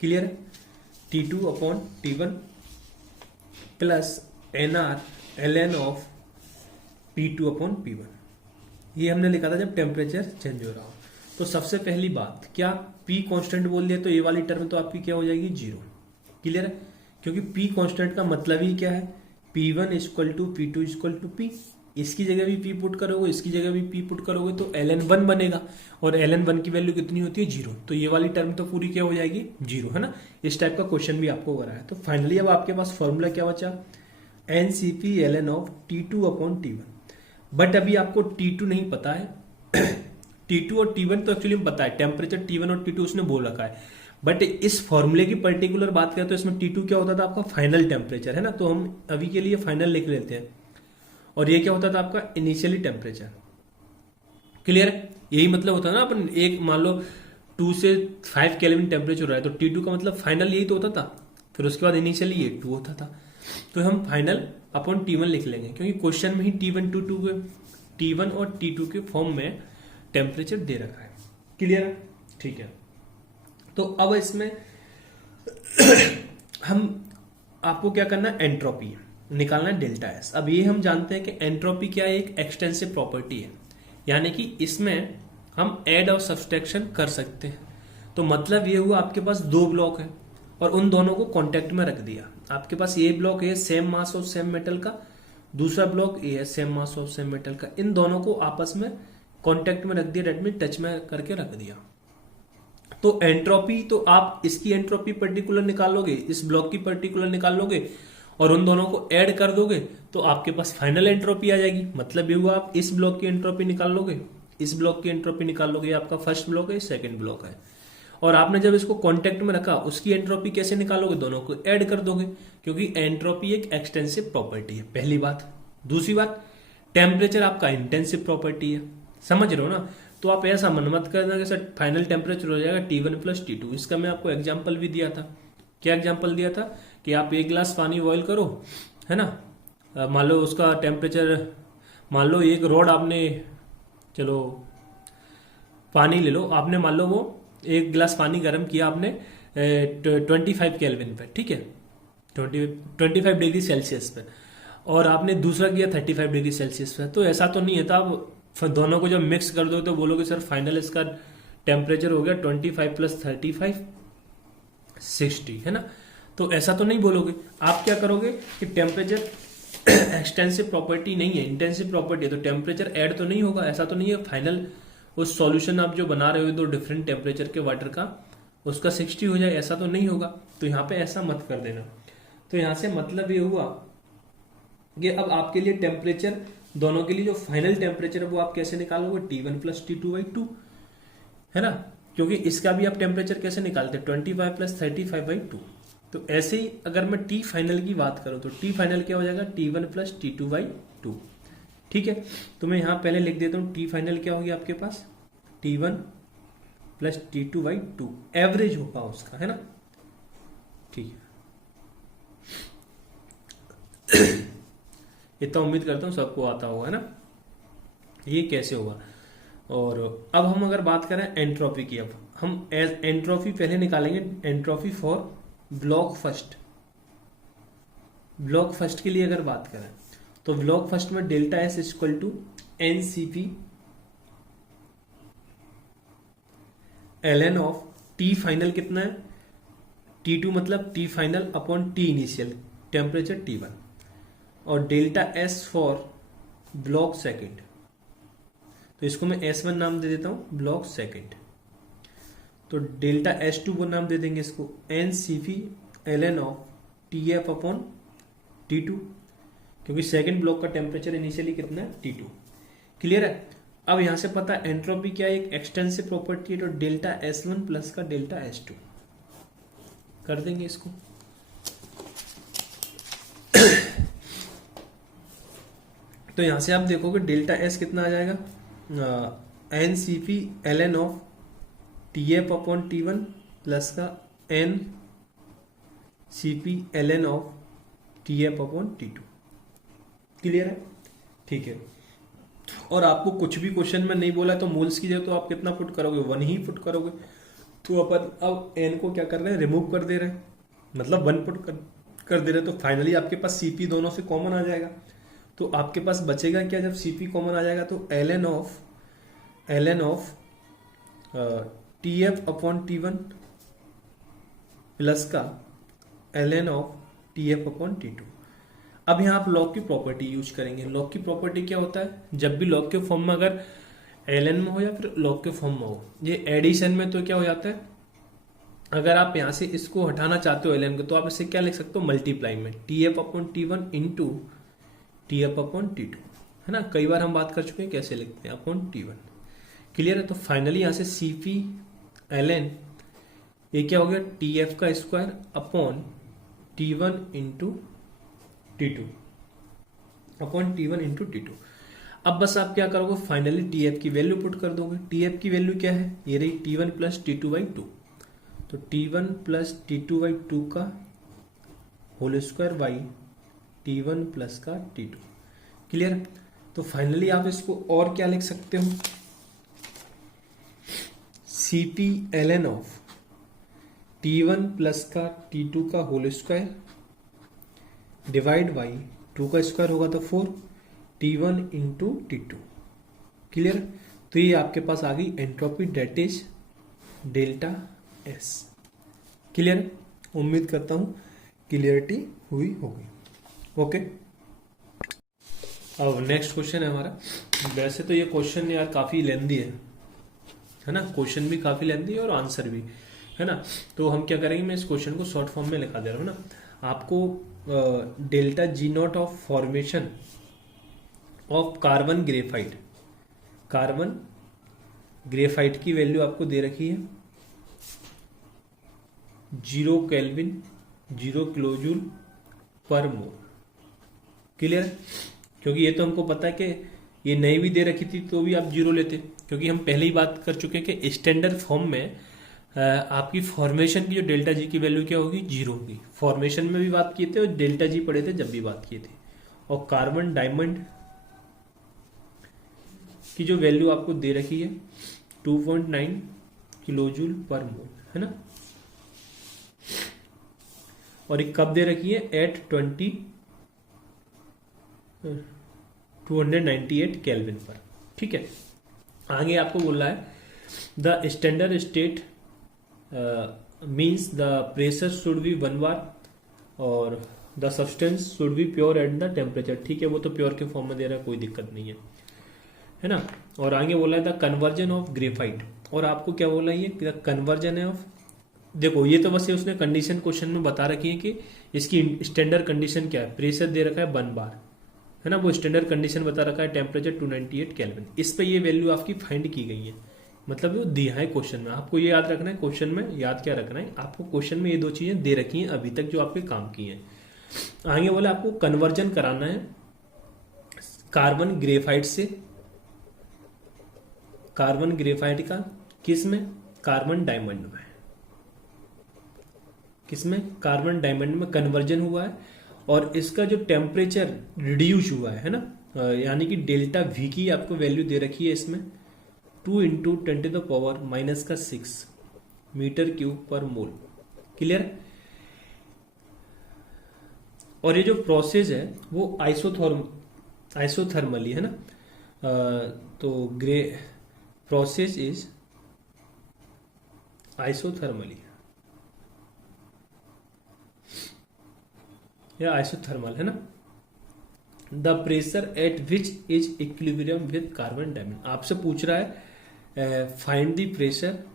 Clear है, T two upon T one plus N R L N of P two upon P one. ये हमने लिखा था जब टेम्परेचर चेंज हो रहा हो। तो सबसे पहली बात, क्या पी कांस्टेंट बोल दिया तो ये वाली टर्म तो आपकी क्या हो जाएगी, जीरो। क्लियर है, क्योंकि पी कांस्टेंट का मतलब ही क्या है, P one equal to P two equal to P. इसकी जगह भी पी पुट करोगे, इसकी जगह भी पी पुट करोगे तो एल एन वन बनेगा, और एल एन वन की वैल्यू कितनी होती है, जीरो। तो ये वाली टर्म तो पूरी क्या हो जाएगी, जीरो, है ना। इस टाइप का क्वेश्चन भी आपको हो रहा है। तो फाइनली अब आपके पास फॉर्मूला क्या बचा, N C P L N of T two upon T one. But अभी आपको T2 नहीं पता है T2 और T1 तो एक्चुअली पता है, टेम्परेचर T1 और T2 उसने बोल रखा है। बट इस फॉर्मूले की पर्टिकुलर बात करें तो इसमें T2 क्या होता था, आपका फाइनल टेम्परेचर, है ना। तो हम अभी के लिए फाइनल लिख लेते हैं, और ये क्या होता था, आपका इनिशियली टेम्परेचर। क्लियर है, यही मतलब होता है ना, अपन एक मान लो 2 से 5 केल्विन टेम्परेचर हो रहा है तो T2 का मतलब फाइनल यही तो होता था, फिर उसके बाद इनिशियली ये 2 होता था। तो हम फाइनल अपॉन T1 लिख लेंगे, क्योंकि क्वेश्चन में ही T1 टू 2 के T1 और T2 के फॉर्म में टेम्परेचर दे रखा है। क्लियर है, ठीक है। तो अब इसमें हम आपको क्या करना है, एंट्रोपी निकालना है, डेल्टा एस। अब ये हम जानते हैं कि एंट्रोपी क्या है, एक एक्सटेंसिव प्रॉपर्टी है, यानी कि इसमें हम ऐड और सब्सट्रैक्शन कर सकते हैं। तो मतलब ये हुआ, आपके पास दो ब्लॉक है और उन दोनों को कांटेक्ट में रख दिया। आपके पास ये ब्लॉक है same mass of same metal का, दूसरा ब्लॉक ये है same mass of same metal का, इन दोनों को आपस में कांटेक्ट में रख दिया, डेट मीन टच में करके रख दिया। तो एंट्रोपी, तो आप इसकी एंट्रोपी पर्टिकुलर निकाल लोगे, इस ब्लॉक की पर्टिकुलर निकाल लोगे और उन दोनों को ऐड कर दोगे तो आपके पास फाइनल एंट्रोपी आ जाएगी। मतलब ये हुआ, आप इस ब्लॉक की एंट्रोपी निकाल लोगे, इस ब्लॉक की एंट्रोपी निकाल लोगे, आपका फर्स्ट ब्लॉक है, सेकंड ब्लॉक है। और आपने जब इसको कांटेक्ट में रखा, उसकी एंट्रोपी कैसे निकालोगे, दोनों को ऐड कर दोगे, क्योंकि एंट्रोपी एक एक्सटेंसिव प्रॉपर्टी है, पहली बात। दूसरी बात, टेम्परेचर आपका इंटेंसिव प्रॉपर्टी है, समझ रहे हो ना। तो आप ऐसा मन मत करना कि सर फाइनल टेम्परेचर हो जाएगा T1 प्लस T2। इसका मैं आपको एग्जाम्पल भी दिया था। क्या एग्जाम्पल दिया था कि आप एक गिलास पानी बॉईल करो, है ना, मान लो उसका टेम्परेचर, मान लो एक रॉड आपने, चलो पानी ले लो, आपने मान लो वो एक गिलास पानी गर्म किया आपने 25 केल्विन पे, ठीक है, 25 डिग्री सेल्सियस पे, और आपने दूसरा किया 35 डिग्री सेल्सियस पे। तो ऐसा तो नहीं है, तो आप दोनों को जब मिक्स कर दो तो बोलोगे सर फाइनल इसका टेम्परेचर हो गया 25 प्लस 35 60, है ना। तो ऐसा तो नहीं बोलोगे। आप क्या करोगे कि टेम्परेचर एक्सटेंसिव प्रॉपर्टी नहीं है, इंटेंसिव प्रॉपर्टी है, तो टेम्परेचर ऐड तो नहीं होगा। ऐसा तो नहीं है फाइनल उस सॉल्यूशन आप जो बना रहे हो दो डिफरेंट टेम्परेचर के वाटर का, उसका 60 हो जाए, ऐसा तो नहीं होगा। तो यहाँ पे ऐसा मत कर देना। तो यहाँ से मतलब ये हुआ कि अब आपके लिए टेम्परेचर, दोनों के लिए जो फाइनल टेम्परेचर है वो आप कैसे निकालोगे, T1 प्लस T2/2, है ना। क्योंकि इसका भी आप टेम्परेचर कैसे निकालते हैं, 25 प्लस 35/2। तो ऐसे ही अगर मैं T फाइनल की बात करूं तो T फाइनल क्या हो जाएगा, T1 प्लस T2/2। ठीक है, तो मैं यहां पहले लिख देता हूं T फाइनल क्या होगी आपके पास, T1 प्लस T2/2 एवरेज होगा उसका, है ना। ठीक है, इतना उम्मीद करता हूं सबको आता होगा, है ना, ये कैसे होगा। और अब हम अगर बात करें एंट्रोपी की, अब हम एंट्रोपी पहले निकालेंगे, entropy for block first. Block first के लिए अगर बात करें तो ब्लॉक फर्स्ट में delta S equal to NCP ln of T final कितना है, T2 मतलब T final upon T initial, temperature T1, और delta S for block second, तो इसको मैं S1 नाम दे देता हूं, ब्लॉक सेकेंड। तो डेल्टा S2 को नाम दे देंगे इसको NCP ln of TF upon T2, क्योंकि सेकेंड ब्लॉक का टेम्परेचर इनिशियली कितना है, T2। क्लियर है। अब यहां से पता है एंट्रोपी क्या है, एक एक्सटेंसिव प्रॉपर्टी है, तो डेल्टा S1 प्लस का डेल्टा S2 कर देंगे इसको। तो यहां से आप देखोगे डेल्टा S कितना आ जाएगा, NCP ln of TF upon T1 plus का NCP ln of TF upon T2। Clear है, ठीक है। और आपको कुछ भी क्वेश्चन में नहीं बोला है तो मोल्स की जगह तो आप कितना पुट करोगे, 1 ही पुट करोगे। तो अपन अब एन को क्या कर रहे हैं, रिमूव कर दे रहे हैं, मतलब 1 पुट कर दे रहे हैं। तो फाइनली आपके पास सीपी दोनों से कॉमन आ जाएगा। तो आपके पास बचेगा क्या, जब सीपी कॉमन आ जाएगा तो L N of T F upon T one plus का L N of T F upon T two. अब यहाँ आप लॉग की प्रॉपर्टी यूज करेंगे। लॉग की प्रॉपर्टी क्या होता है, जब भी लॉग के फॉर्म में अगर एल एन में हो या फिर लॉग के फॉर्म में हो, ये एडिशन में तो क्या हो जाता है, अगर आप यहाँ से इसको हटाना चाहते हो एल एन को, तो आप इसे क्या लिख सकते हो, मल्टीप्लाई में T F upon T one into T F upon T two, है ना। कई बार हम बात कर चुके हैं कैसे लिखते हैं, अपॉन टी वन। क्लियर है। तो फाइनली यहाँ से सी पी एल एन ये क्या हो गया, टी एफ का square upon T one into T two, upon T one into T two. अब बस आप क्या करोगे, फाइनली टी एफ की वैल्यू पुट कर दोगे। टी एफ की वैल्यू क्या है, ये रही T one plus T two by two. तो T one plus T two by two का whole square by T one plus का टी टू। क्लियर। तो फाइनली आप इसको और क्या लिख सकते हो, C P L N of T one plus का टी टू का whole square divide by two का स्क्वायर होगा तो 4 T one into T two. Clear. तो ये आपके पास आ गई entropy, that is delta S. Clear. उम्मीद करता हूं क्लियरिटी हुई होगी। ओके। अब नेक्स्ट क्वेश्चन है हमारा। वैसे तो ये क्वेश्चन यार काफी लेंदी है ना, क्वेश्चन भी काफी लेंदी है और आंसर भी, है ना। तो हम क्या करेंगे, मैं इस क्वेश्चन को शॉर्ट फॉर्म में लिखा दे रहा हूँ ना। आपको delta G not of formation of carbon graphite की वैल्यू आपको दे रखी है 0 केल्विन 0 किलोजूल पर मोल। क्लियर। क्योंकि ये तो हमको पता है कि ये नहीं भी दे रखी थी तो भी आप जीरो लेते, क्योंकि हम पहले ही बात कर चुके हैं कि स्टैंडर्ड फॉर्म में आपकी फॉर्मेशन की जो डेल्टा जी की वैल्यू क्या होगी, जीरो होगी। फॉर्मेशन में भी बात किए थे और डेल्टा जी पढ़े थे जब भी बात किए थे। और कार्बन डायमंड की जो वैल्यू आपको दे रखी है 2.9 किलोजूल पर मोल, है ना। और एक कब दे रखी है, एट 298 केल्विन पर। ठीक है। आगे आपको बोल रहा है the standard state means the pressure should be 1 बार और the substance should be pure at the temperature. ठीक है, वो तो प्योर के फॉर्म में दे रहा है, कोई दिक्कत नहीं है ना। और आगे बोला है द कन्वर्जन ऑफ ग्रेफाइट। और आपको क्या बोला है, ये कन्वर्जन है ऑफ, देखो ये तो बस ये उसने कंडीशन क्वेश्चन में बता रखी है कि इसकी स्टैंडर्ड कंडीशन क्या है, प्रेशर दे रखा है 1 बार, है ना। वो स्टैंडर्ड कंडीशन बता रखा है टेम्परेचर 298 केल्विन। इस पे ये वैल्यू आपकी फाइंड की गई है, मतलब वो दिया है क्वेश्चन में। आपको ये याद रखना है, क्वेश्चन में याद क्या रखना है आपको, क्वेश्चन में ये दो चीजें दे रखी हैं अभी तक जो आपके काम की हैं। आगे बोला आपको कन्वर्जन कराना है कार्बन ग्रेफाइट से, कार्बन ग्रेफाइट का किस में, कार्बन डायमंड में। किसमें, कार्बन डायमंड में कन्वर्जन हुआ है और इसका जो टेम्परेचर रिड्यूस हुआ है ना, यानी कि डेल्टा वी की आपको वैल्यू दे रखी है इसमें 2 इंटू 10⁻⁻⁶ मीटर क्यूब पर मोल। क्लियर। और ये जो प्रोसेस है वो आइसोथर्मली है ना, तो ग्रे प्रोसेस इज आइसोथर्मली या आइसोथर्मल, है ना। The pressure at which is equilibrium with carbon diamond. आपसे पूछ रहा है find the pressure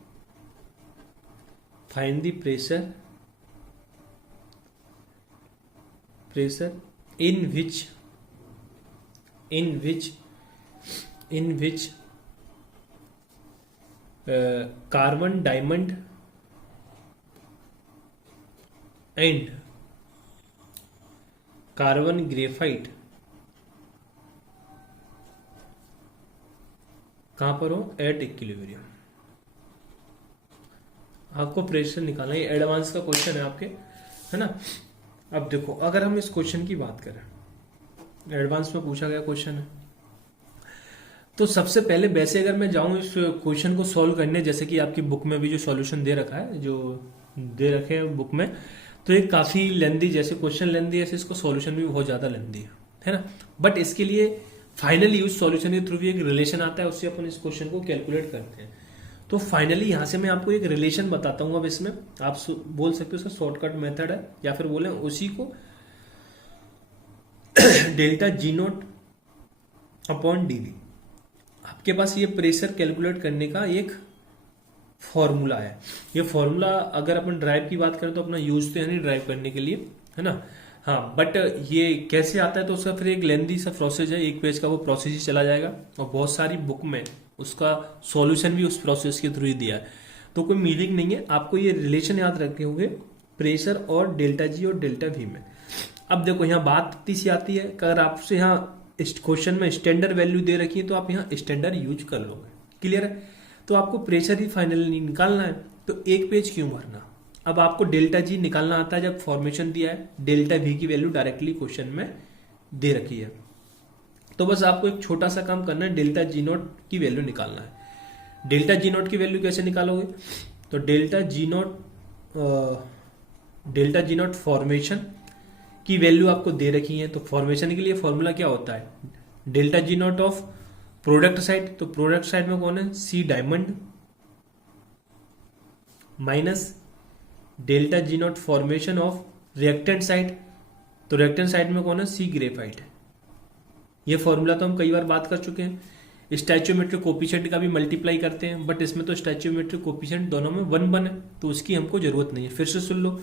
in which carbon diamond and carbon graphite कहां पर हो, एट इक्विलिब्रियम। आपको प्रेशर निकालना है, एडवांस का क्वेश्चन है आपके, है ना। अब देखो अगर हम इस क्वेश्चन की बात करें, एडवांस में पूछा गया क्वेश्चन है, तो सबसे पहले वैसे अगर मैं जाऊं इस क्वेश्चन को सॉल्व करने, जैसे कि आपकी बुक में भी जो सॉल्यूशन दे रखा है, जो दे रखे हैं बुक में, तो ये काफी लेंदी, जैसे क्वेश्चन लेंदी है, ऐसे इसको सॉल्यूशन भी बहुत ज्यादा लेंदी है ना। बट इसके लिए फाइनली उस सॉल्यूशन के थ्रू भी एक रिलेशन आता है, उससे अपन इस क्वेश्चन को कैलकुलेट करते हैं। तो फाइनली यहां से मैं आपको एक रिलेशन बताता हूं। अब इसमें आप बोल सकते हो उसका शॉर्टकट मेथड है, या फिर बोले उसी को delta G naught upon DV. आपके पास ये प्रेशर कैलकुलेट करने का एक फॉर्मूला है। ये फॉर्मूला अगर अपन ड्राइव की बात करें तो अपना यूज तो है नहीं ड्राइव करने के लिए, है ना। हाँ, बट ये कैसे आता है तो उसका फिर एक लेंदी सा प्रोसेस है, एक पेज का वो प्रोसेस ही चला जाएगा, और बहुत सारी बुक में उसका सॉल्यूशन भी उस प्रोसेस के थ्रू ही दिया है। तो कोई मीनिंग नहीं है, आपको ये रिलेशन याद रखे होंगे प्रेशर और डेल्टा जी और डेल्टा वी में। अब देखो यहाँ बात इतनी सी आती है, अगर आपसे यहाँ क्वेश्चन में स्टैंडर्ड वैल्यू दे रखी है तो आप यहाँ स्टैंडर्ड यूज कर लोगे, क्लियर है। तो आपको प्रेशर ही फाइनली निकालना है, तो एक पेज क्यों भरना। अब आपको डेल्टा जी निकालना आता है जब फॉर्मेशन दिया है, डेल्टा वी की वैल्यू डायरेक्टली क्वेश्चन में दे रखी है, तो बस आपको एक छोटा सा काम करना है, डेल्टा जी नोट की वैल्यू निकालना है। डेल्टा जी नोट की वैल्यू कैसे निकालोगे, तो डेल्टा जी नोट फॉर्मेशन की वैल्यू आपको दे रखी है। तो फॉर्मेशन के लिए फॉर्मूला क्या होता है, delta G nought of product side, तो प्रोडक्ट साइड में कौन है, C diamond, minus delta G nought formation of reactant side, तो रिएक्टेंट साइड में कौन है, सी ग्रेफाइट। ये फॉर्मूला तो हम कई बार बात कर चुके हैं। स्टैच्यूमेट्रिक कोफिशिएंट का भी मल्टीप्लाई करते हैं, बट इसमें तो स्टैच्यूमेट्रिक कोफिशिएंट दोनों में 1 है, तो उसकी हमको जरूरत नहीं है। फिर से सुन लो,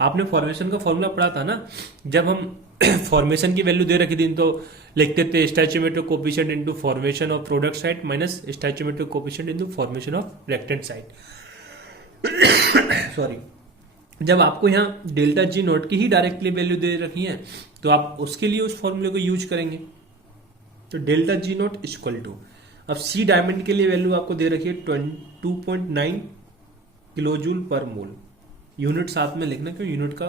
आपने फॉर्मेशन का फॉर्मूला पढ़ा था ना, जब हम फॉर्मेशन की वैल्यू दे रखी थी तो लिखते थे stoichiometric coefficient into formation of product side minus stoichiometric coefficient into formation of reactant side. Sorry, जब आपको यहाँ डेल्टा जी नोट की ही डायरेक्टली वैल्यू दे रखी है तो आप उसके लिए उस फॉर्मूले को यूज करेंगे। तो delta G naught equal to, अब सी डायमंड के लिए वैल्यू आपको दे रखी है 2.9 किलो जूल पर मोल। यूनिट साथ में लिखना, क्यों यूनिट का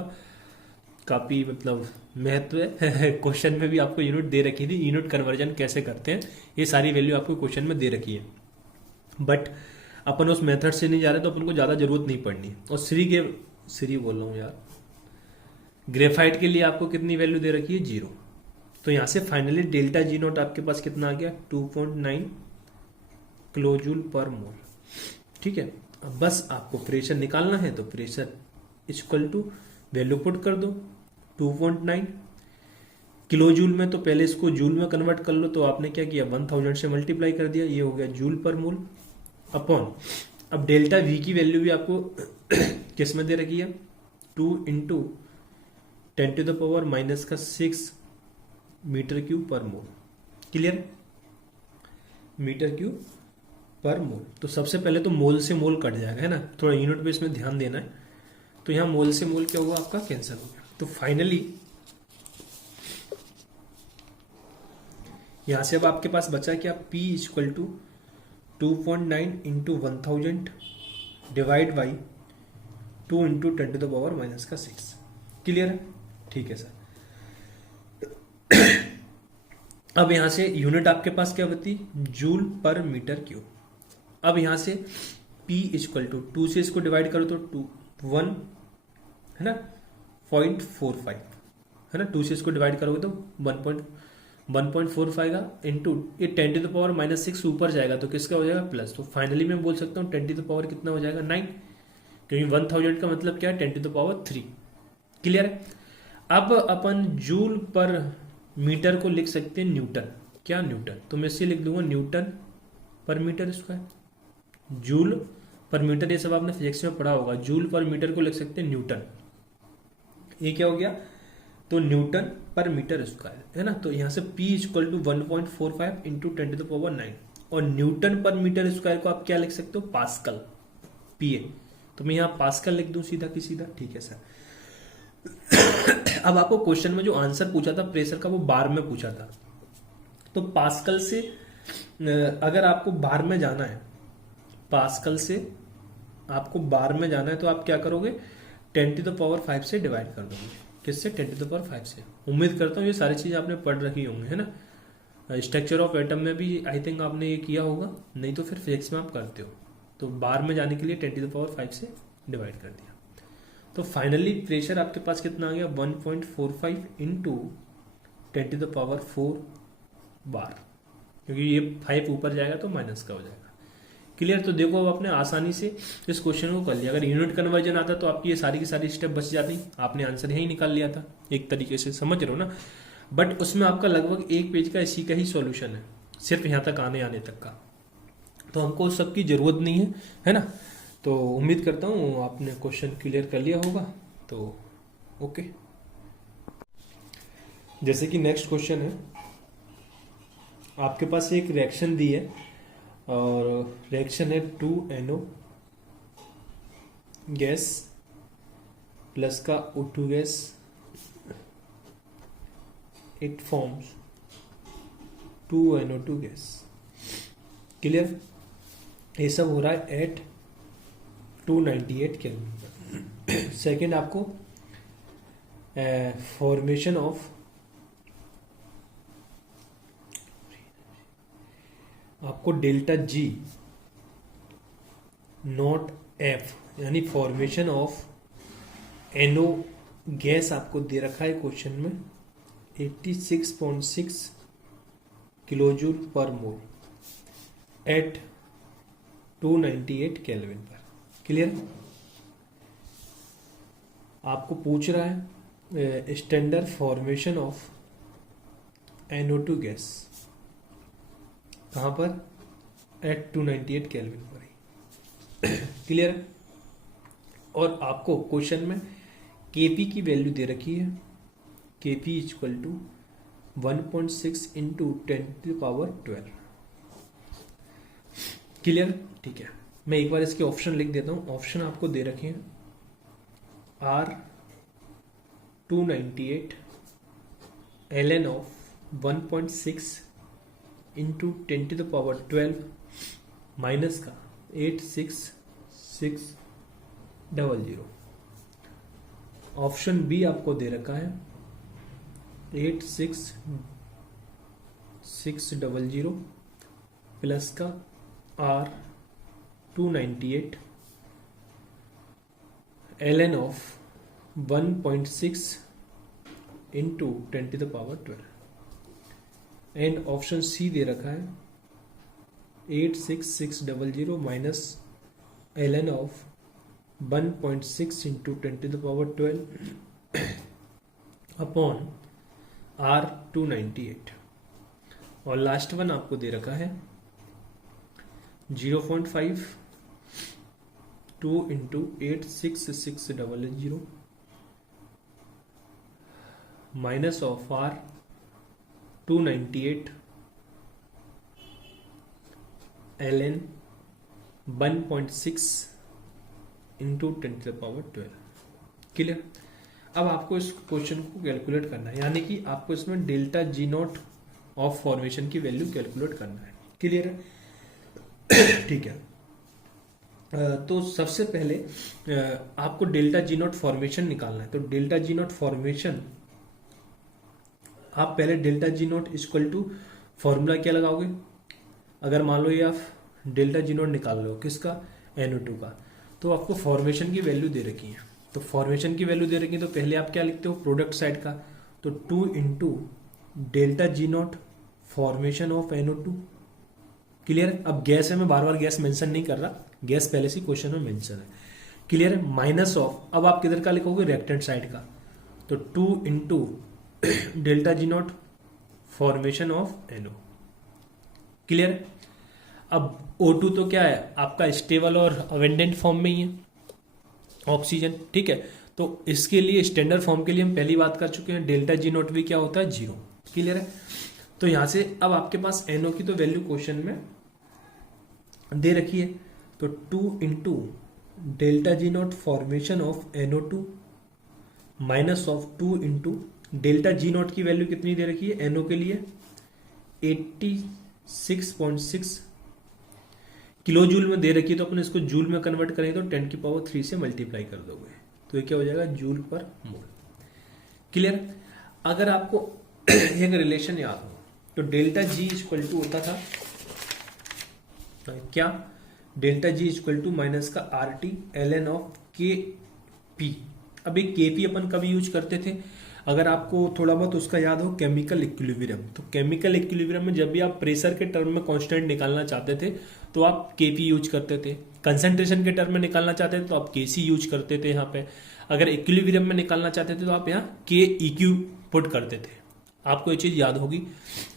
काफी मतलब महत्व है। क्वेश्चन में भी आपको यूनिट दे रखी थी, यूनिट कन्वर्जन कैसे करते हैं ये सारी वैल्यू आपको क्वेश्चन में दे रखी है, बट अपन उस मेथड से नहीं जा रहे तो अपन को ज्यादा जरूरत नहीं पड़नी। और श्री बोल रहा हूं यार, ग्रेफाइट के लिए आपको कितनी वैल्यू दे रखी है, 0। तो यहां से फाइनली डेल्टा जी नोट आपके पास कितना आ गया, 2.9 किलो जूल पर मोल। ठीक है, अब बस आपको प्रेशर निकालना है, तो pressure equal to value put कर दो 2.9 किलो जूल में, तो पहले इसको जूल में कन्वर्ट कर लो। तो आपने क्या किया, 1000 से मल्टीप्लाई कर दिया, ये हो गया जूल पर मोल अपॉन। अब डेल्टा वी की वैल्यू भी आपको किस में दे रखी है, 2 इंटू 10⁻⁻6 मीटर क्यूब पर मोल, क्लियर, मीटर क्यूब पर मोल। तो सबसे पहले तो मोल से मोल कट जाएगा, है ना, थोड़ा यूनिट पे इसमें ध्यान देना है। तो यहां मोल से मोल क्या हुआ, आपका कैंसिल हो गया। तो फाइनली यहां से अब आपके पास बचा क्या, P equal to 2.9 into 1000 divide by 2 into 10⁻⁻6, clear है, ठीक है सर। अब यहां से यूनिट आपके पास क्या होती, जूल पर मीटर क्यूब। अब यहां से P इक्वल टू 2 से इसको डिवाइड करो तो 1 है ना 0.45 है ना, 2 से इसको डिवाइड करोगे तो 1.45 का इंटू ये 10⁻⁻6 ऊपर जाएगा तो किसका हो जाएगा, प्लस। तो फाइनली मैं बोल सकता हूँ 10⁻ कितना हो जाएगा, 9, क्योंकि 1000 का मतलब क्या है, 10⁻3, क्लियर है। अब अपन जूल पर मीटर को लिख सकते हैं न्यूटन, क्या न्यूटन, तो मैं इससे लिख दूंगा न्यूटन पर मीटर स्क्वायर। जूल पर मीटर ये सब आपने फिजिक्स में पढ़ा होगा, जूल पर मीटर को लिख सकते हैं न्यूटन। ये क्या हो गया, तो न्यूटन पर मीटर स्क्वायर, है ना। तो यहां से P इक्वल टू 1.45 इंटू 10⁻9, और न्यूटन पर मीटर स्क्वायर को आप क्या लिख सकते हो, पास्कल, PA। तो मैं यहाँ पास्कल लिख दूं सीधा की सीधा, ठीक है सर। अब आपको क्वेश्चन में जो आंसर पूछा था प्रेशर का, वो बार में पूछा था। तो पास्कल से अगर आपको बार में जाना है, पास्कल से आपको बार में जाना है तो आप क्या करोगे, 10⁵ से डिवाइड कर दोगे, किससे, 10⁵ से। उम्मीद करता हूँ ये सारी चीज आपने पढ़ रखी होंगी, है ना। स्ट्रक्चर ऑफ एटम में भी आई थिंक आपने ये किया होगा, नहीं तो फिर फिजिक्स में आप करते हो। तो बार में जाने के लिए 10⁵ से डिवाइड कर दिया। तो फाइनली प्रेशर आपके पास कितना आ गया 1.45 इंटू 10⁴ बार, क्योंकि ये 5 ऊपर जाएगा तो माइनस का हो जाएगा। क्लियर? तो देखो अब आपने आसानी से इस क्वेश्चन को कर लिया। अगर यूनिट कन्वर्जन आता तो आपकी ये सारी की सारी स्टेप बच जाती, आपने आंसर यही निकाल लिया था एक तरीके से, समझ रहे हो ना। बट उसमें आपका लगभग एक पेज का इसी का ही सॉल्यूशन है, सिर्फ यहाँ तक आने तक का, तो हमको उस सब की जरूरत नहीं है ना। तो उम्मीद करता हूँ आपने क्वेश्चन क्लियर कर लिया होगा। तो ओके, जैसे कि नेक्स्ट क्वेश्चन है, आपके पास एक रिएक्शन दी है और रिएक्शन है 2NO गैस प्लस का O2 gas, it forms 2NO2 gas. Clear? ये सब हो रहा है एट 298 केल्विन। सेकेंड आपको फॉर्मेशन ऑफ आपको डेल्टा G नॉट F यानी फॉर्मेशन ऑफ NO गैस आपको दे रखा है क्वेश्चन में 86.6 किलोजूल पर मोल एट 298 केल्विन पर। क्लियर? आपको पूछ रहा है standard formation of NO2 gas कहाँ पर, एट 298 केल्विन पर ही। क्लियर? और आपको क्वेश्चन में Kp की वैल्यू दे रखी है, Kp equal to 1.6 into 10⁻12। Clear? ठीक है, मैं एक बार इसके ऑप्शन लिख देता हूं। ऑप्शन आपको दे रखे हैं R 298 ln of 1.6 into 10⁻12 minus का 86600। ऑप्शन बी आपको दे रखा है 86600 प्लस का R 298 ln of 1.6 into 10⁻12 and option C दे रखा है 86600 minus ln of 1.6 into 10⁻12 upon R 298 और लास्ट वन आपको दे रखा है 0.5 2 into 86600 minus of R 298 ln 1.6 into 10⁻12। Clear? अब आपको इस क्वेश्चन को कैलकुलेट करना है, यानी कि आपको इसमें delta G not of formation की वैल्यू कैलकुलेट करना है। क्लियर है? ठीक है, तो सबसे पहले आपको डेल्टा G नॉट फॉर्मेशन निकालना है। तो डेल्टा G नॉट फॉर्मेशन आप पहले delta G naught equal to formula क्या लगाओगे। अगर मान लो ये आप डेल्टा G नॉट निकाल लो किसका, NO2 का, तो आपको फॉर्मेशन की वैल्यू दे रखी है। तो फॉर्मेशन की वैल्यू दे रखी है तो पहले आप क्या लिखते हो, प्रोडक्ट साइड का, तो 2 into delta G not formation of NO2। Clear? अब गैस है, मैं बार बार गैस मेंशन नहीं कर रहा, गैस पहले से क्वेश्चन में मेंशन है। क्लियर है? माइनस ऑफ, अब आप किधर का लिखोगे, रिएक्टेंट साइड का, तो 2 into delta G not formation of NO। Clear? अब O2 तो क्या है आपका, स्टेबल और अवेंडेंट फॉर्म में ही है, ऑक्सीजन। ठीक है, तो इसके लिए स्टैंडर्ड फॉर्म के लिए हम पहली बात कर चुके हैं, डेल्टा G नॉट भी क्या होता है, 0। क्लियर है? तो यहां से अब आपके पास NO की तो वैल्यू क्वेश्चन में दे रखी है, तो 2 into delta G not formation of NO2 minus of 2 into delta G not की वैल्यू कितनी दे रखी है NO के लिए, 86.6 किलो जूल में दे रखी है, तो अपन इसको जूल में कन्वर्ट करेंगे तो 10⁻³ से मल्टीप्लाई कर दोगे तो ये क्या हो जाएगा, जूल पर मोल। क्लियर? अगर आपको एक रिलेशन याद हो तो डेल्टा जी इक्वल टू होता था क्या, delta G equal to minus का R T L N of K P. अब ये के पी अपन कभी यूज करते थे, अगर आपको थोड़ा बहुत उसका याद हो, केमिकल इक्विलिब्रियम। तो केमिकल इक्विलिब्रियम में जब भी आप प्रेशर के टर्म में कांस्टेंट निकालना चाहते थे तो आप के पी यूज करते थे, कंसंट्रेशन के टर्म में निकालना चाहते थे तो आप के सी यूज करते थे यहाँ पे, अगर इक्विलिब्रियम में निकालना चाहते थे तो आप यहाँ के ई क्यू पुट करते थे। आपको ये चीज याद होगी,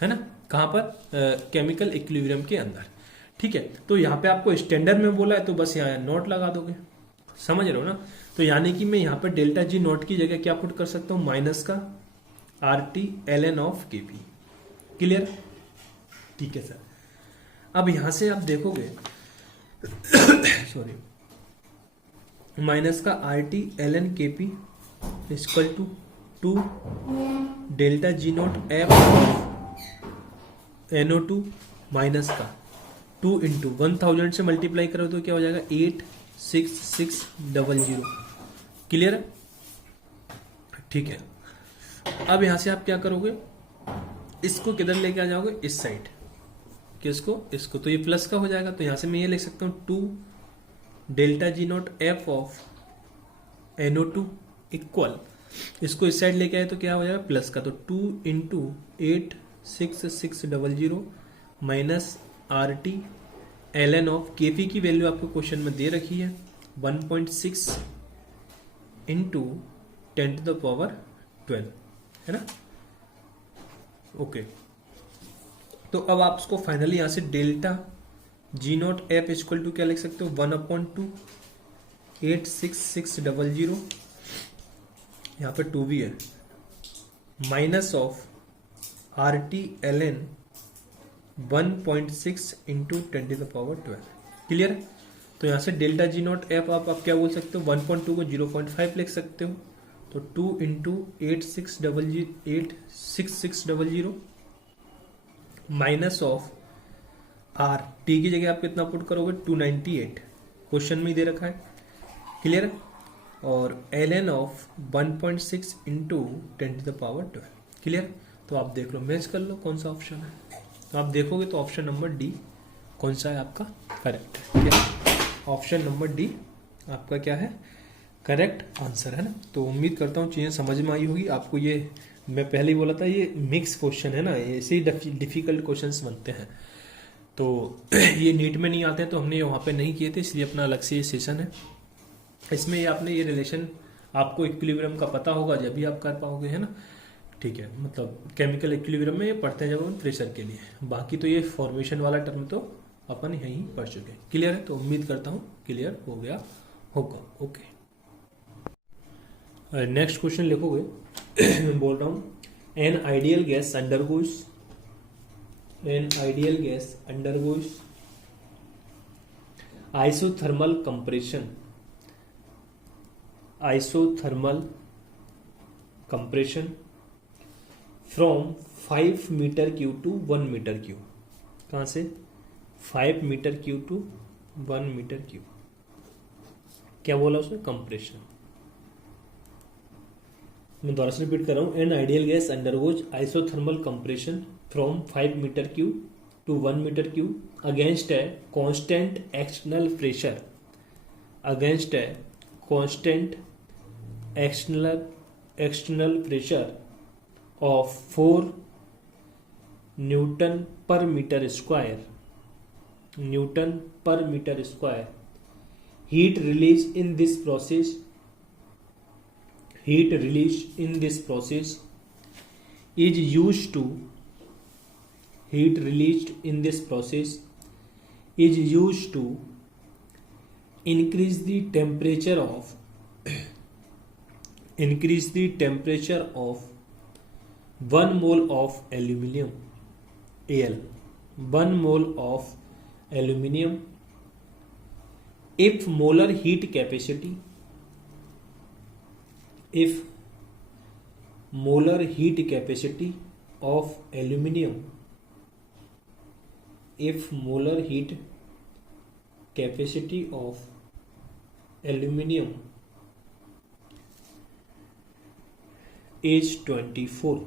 है ना, कहाँ पर, केमिकल इक्विलिब्रियम के अंदर। ठीक है, तो यहाँ पे आपको स्टैंडर्ड में बोला है तो बस यहाँ नोट लगा दोगे, समझ रहे हो ना। तो यानी कि मैं यहाँ पे डेल्टा जी नोट की जगह क्या पुट कर सकता हूँ, माइनस का R T L N of K P. Clear, ठीक है सर। अब यहां से आप देखोगे सॉरी, माइनस का R T L N K P equal to 2 delta G naught F NO two minus का 2 इंटू 1000 से मल्टीप्लाई करो तो क्या हो जाएगा 86600। क्लियर है, ठीक है। अब यहां से आप क्या करोगे, इसको किधर लेके आ जाओगे, इस साइड, किसको, इसको, तो ये प्लस का हो जाएगा। तो यहां से मैं ये लिख सकता हूं 2 delta G naught F of NO two equal, इसको इस साइड लेके आए तो क्या हो जाएगा प्लस का, तो 2 into 86600 minus R T L N of K P की वैल्यू आपको क्वेश्चन में दे रखी है 1.6 इंटू 10⁻12, है ना। ओके, तो अब आप उसको फाइनली यहां से delta G naught F equal to क्या लिख सकते हो, 1/2 86600, यहाँ पे 2 भी है, minus of R T L N 1.6 into 10⁻12। Clear, तो यहां से डेल्टा जी नोट एफ आप क्या बोल सकते हो, 1.2 को 0.5 लिख सकते हो, तो 2 into 86600 minus of R T की जगह आप कितना पुट करोगे 298, क्वेश्चन में ही दे रखा है। क्लियर, और L N of 1.6 into 10⁻12। Clear, तो आप देख लो, मैच कर लो कौन सा ऑप्शन है। तो आप देखोगे तो ऑप्शन नंबर डी कौन सा है आपका करेक्ट है, ऑप्शन नंबर डी आपका क्या है करेक्ट आंसर, है ना। तो उम्मीद करता हूँ चीजें समझ में आई होगी आपको। ये मैं पहले ही बोला था, ये मिक्स क्वेश्चन है ना, ऐसे ही डिफिकल्ट क्वेश्चंस बनते हैं, तो ये नीट में नहीं आते, तो हमने ये वहाँ पे नहीं किए थे, इसलिए अपना अलग से ये सेशन है। इसमें ये आपने ये रिलेशन आपको इक्विलिब्रियम का पता होगा जब भी आप कर पाओगे, है ना। ठीक है, मतलब केमिकल इक्विलिब्रियम में ये पढ़ते हैं जब हम प्रेशर के लिए, बाकी तो ये फॉर्मेशन वाला टर्म तो अपन यहीं पढ़ चुके हैं। क्लियर है, तो उम्मीद करता हूँ क्लियर हो गया होगा। ओके, नेक्स्ट क्वेश्चन लिखोगे मैं बोल रहा हूँ, an ideal gas undergoes isothermal compression from 5 metre cube to 1 metre cube. कहां से 5 metre cube to 1 metre cube, क्या बोला उसने, कंप्रेशन। मैं दोबारा से रिपीट कर रहा हूं, an ideal gas undergoes isothermal compression from 5 metre cube to 1 metre cube against a constant external pressure, against a constant external pressure of 4 Newton per meter square, heat release in this process is used to increase the temperature of 1 mole of aluminium Al, 1 mole of aluminium if molar heat capacity of aluminium is 24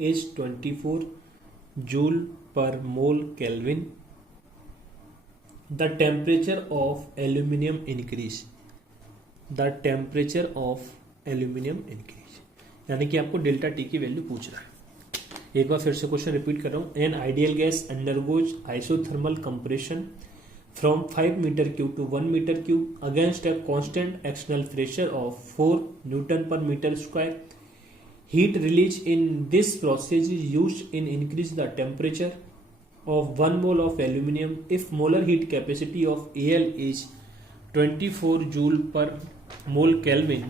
is 24 joule per mole Kelvin. The temperature of aluminium increase. The temperature of aluminium increase. यानी कि आपको delta T की value पूछ रहा है. एक बार फिर से क्वेश्चन रिपीट कर रहा हूँ. An ideal gas undergoes isothermal compression from 5 meter cube to 1 meter cube against a constant external pressure of 4 Newton per meter square. Heat released in this process is used in increase the temperature of 1 mole of aluminium if molar heat capacity of Al is 24 joule per mole Kelvin.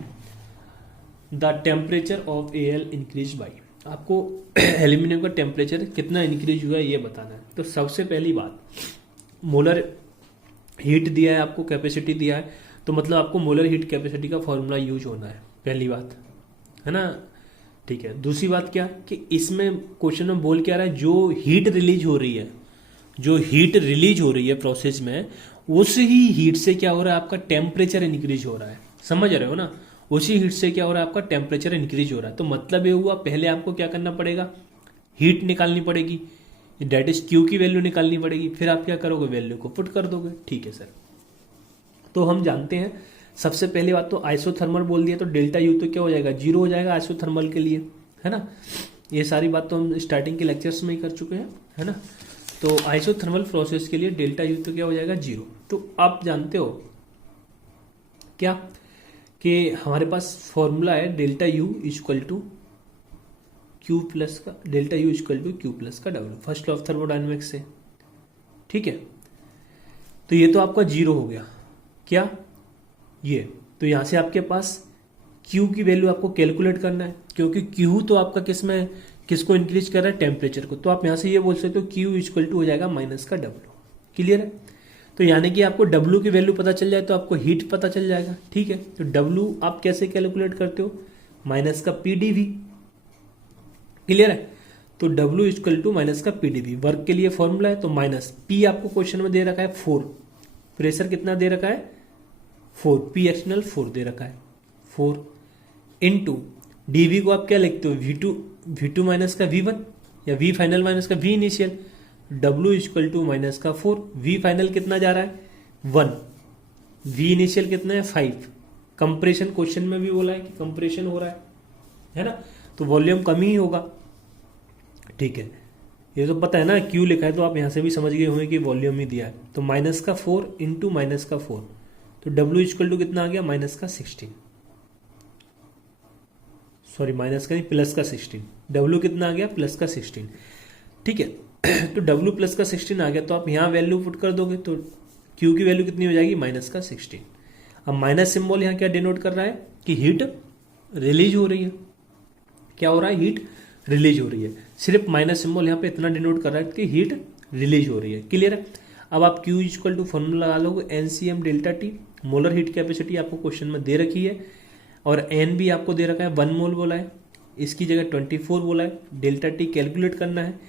The temperature of Al increased by. आपको aluminium का temperature कितना increase हुआ है ये बताना है. तो सबसे पहली बात, मोलर हीट दिया है आपको, कैपेसिटी दिया है, तो मतलब आपको मोलर हीट कैपेसिटी का फॉर्मूला यूज होना है. पहली बात है ना, ठीक है. दूसरी बात क्या कि इसमें क्वेश्चन में बोल क्या रहा है, जो हीट रिलीज हो रही है, जो हीट रिलीज हो रही है प्रोसेस में, उसी ही हीट से क्या हो रहा है, आपका टेम्परेचर इंक्रीज हो रहा है. समझ रहे हो ना, उसी हीट से क्या हो रहा है, आपका टेम्परेचर इंक्रीज हो रहा है. तो मतलब ये हुआ, पहले आपको क्या करना पड़ेगा, हीट निकालनी पड़ेगी, डेट इज क्यू की वैल्यू निकालनी पड़ेगी, फिर आप क्या करोगे, वैल्यू को पुट कर दोगे. ठीक है सर. तो हम जानते हैं सबसे पहली बात तो आइसोथर्मल बोल दिया, तो डेल्टा यू तो क्या हो जाएगा, जीरो हो जाएगा आइसोथर्मल के लिए, है ना. ये सारी बात तो हम स्टार्टिंग के लेक्चर्स में ही कर चुके हैं, है ना. तो आइसोथर्मल प्रोसेस के लिए डेल्टा यू तो क्या हो जाएगा, जीरो. तो आप जानते हो क्या कि हमारे पास फॉर्मूला है delta U equal to Q plus का, delta U equal to Q plus का W, first law of thermodynamics से. ठीक है. तो ये तो आपका जीरो हो गया, क्या ये, तो यहां से आपके पास क्यू की वैल्यू आपको कैलकुलेट करना है, क्योंकि क्यू तो आपका किसमें, किसको इंक्रीज कर रहा है, टेम्परेचर को. तो आप यहां से ये बोल सकते हो क्यू इक्वल टू हो जाएगा माइनस का डब्ल्यू. क्लियर है. तो यानी कि आपको डब्ल्यू की वैल्यू पता चल जाए तो आपको हीट पता चल जाएगा. ठीक है. तो डब्ल्यू आप कैसे कैलकुलेट करते हो, माइनस का पीडीवी. क्लियर है. तो W इक्वल टू माइनस का पीडीवी, वर्क के लिए फॉर्मूला है. तो माइनस P आपको क्वेश्चन में दे रखा है 4, प्रेशर कितना दे रखा है 4, P एक्सटर्नल 4 दे रखा है 4, इनटू dV को आप क्या लिखते हो, V2 माइनस का V1 या V फाइनल माइनस का V initial. W equal to minus का 4, V फाइनल कितना जा रहा है 1, V इनिशियल कितना है 5. कंप्रेशन क्वेश्चन में भी बोला है कि कंप्रेशन हो रहा है ना, तो वॉल्यूम कम ही होगा. ठीक है. ये तो पता है ना, क्यू लिखा है तो आप यहां से भी समझ गए होंगे कि वॉल्यूम ही दिया है. तो माइनस का 4 इंटू माइनस का 4, तो W इक्वल टू कितना आ गया, माइनस का 16, सॉरी माइनस का नहीं, प्लस का 16. W कितना आ गया, प्लस का 16. ठीक है. तो W प्लस का 16 आ गया, तो आप यहां वैल्यू पुट कर दोगे तो Q की वैल्यू कितनी हो जाएगी, माइनस का 16. अब माइनस सिंबल यहां क्या डिनोट कर रहा है कि हीट रिलीज हो रही है. क्या हो रहा है, हीट रिलीज हो रही है. सिर्फ माइनस सिंबल यहाँ पे इतना डिनोट कर रहा है कि हीट रिलीज हो रही है. क्लियर है. अब आप Q इक्वल टू फॉर्मूला लगा लोगे, NCM delta T, molar heat capacity आपको क्वेश्चन में दे रखी है, और N भी आपको दे रखा है, 1 मोल बोला है, इसकी जगह 24 बोला है. डेल्टा टी कैलकुलेट करना है.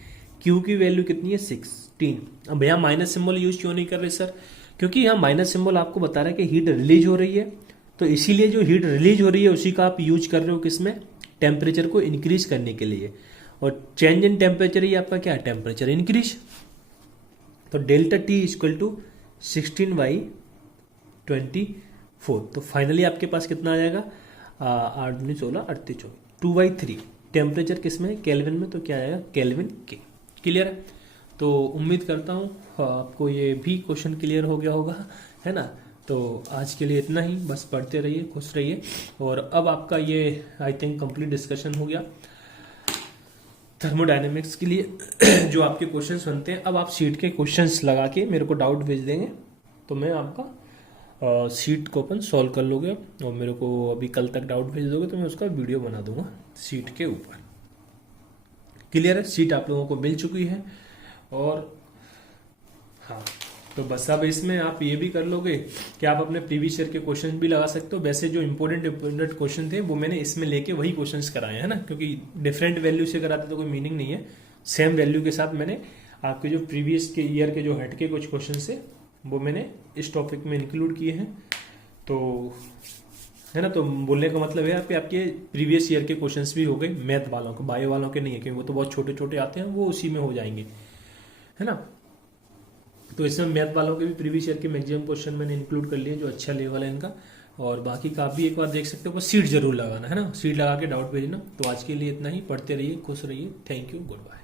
Q की वैल्यू कितनी है 16. अब यहाँ माइनस सिंबल यूज क्यों नहीं कर रहे सर, क्योंकि यहाँ माइनस सिंबल आपको बता रहा है कि हीट रिलीज हो रही है, तो इसीलिए जो हीट रिलीज हो रही है उसी का आप यूज कर रहे हो किसमें, टेम्परेचर को इंक्रीज करने के लिए. और चेंज इन टेम्परेचर ही आपका क्या है, टेम्परेचर इंक्रीज. तो डेल्टा टी इक्वल टू 16/24. तो फाइनली आपके पास कितना आ जाएगा, 8 दूनी 16 38 2/3. टेम्परेचर किस में, केल्विन में, तो क्या आएगा, केल्विन के. क्लियर है. तो उम्मीद करता हूँ आपको ये भी क्वेश्चन क्लियर हो गया होगा, है ना. तो आज के लिए इतना ही, बस पढ़ते रहिए, खुश रहिए. और अब आपका ये आई थिंक कंप्लीट डिस्कशन हो गया थर्मोडायनेमिक्स के लिए. जो आपके क्वेश्चंस बनते हैं, अब आप सीट के क्वेश्चंस लगा के मेरे को डाउट भेज देंगे, तो मैं आपका सीट को अपन सॉल्व कर लोगे. और मेरे को अभी कल तक डाउट भेज दोगे तो मैं उसका वीडियो बना दूंगा सीट के ऊपर. क्लियर है. सीट आप लोगों को मिल चुकी है. और हाँ, तो बस अब इसमें आप ये भी कर लोगे कि आप अपने प्रीवियस ईयर के क्वेश्चन भी लगा सकते हो. वैसे जो इंपॉर्टेंट क्वेश्चन थे वो मैंने इसमें लेके वही क्वेश्चंस कराए हैं ना, क्योंकि डिफरेंट वैल्यू से कराते तो कोई मीनिंग नहीं है. सेम वैल्यू के साथ मैंने आपके जो प्रीवियस के ईयर के जो हट के कुछ क्वेश्चन थे वो मैंने इस टॉपिक में इंक्लूड किए हैं. तो है ना। तो बोलने का मतलब है आपके आपके प्रीवियस ईयर के क्वेश्चंस भी हो गए मैथ वालों को, बायो वालों के नहीं है क्योंकि वो तो बहुत छोटे छोटे आते हैं, वो उसी में हो जाएंगे, है ना। तो इसमें मैथ वालों के भी प्रीवियस ईयर के मैक्सिमम क्वेश्चन मैंने इंक्लूड कर लिए जो अच्छा लेवल है इनका। और बाकी का आप भी एक बार देख सकते हो, बस सीट जरूर लगाना, है ना, सीट लगा के डाउट भेजना। तो आज के लिए इतना ही, पढ़ते रहिए, खुश रहिए, थैंक यू, गुड बाय।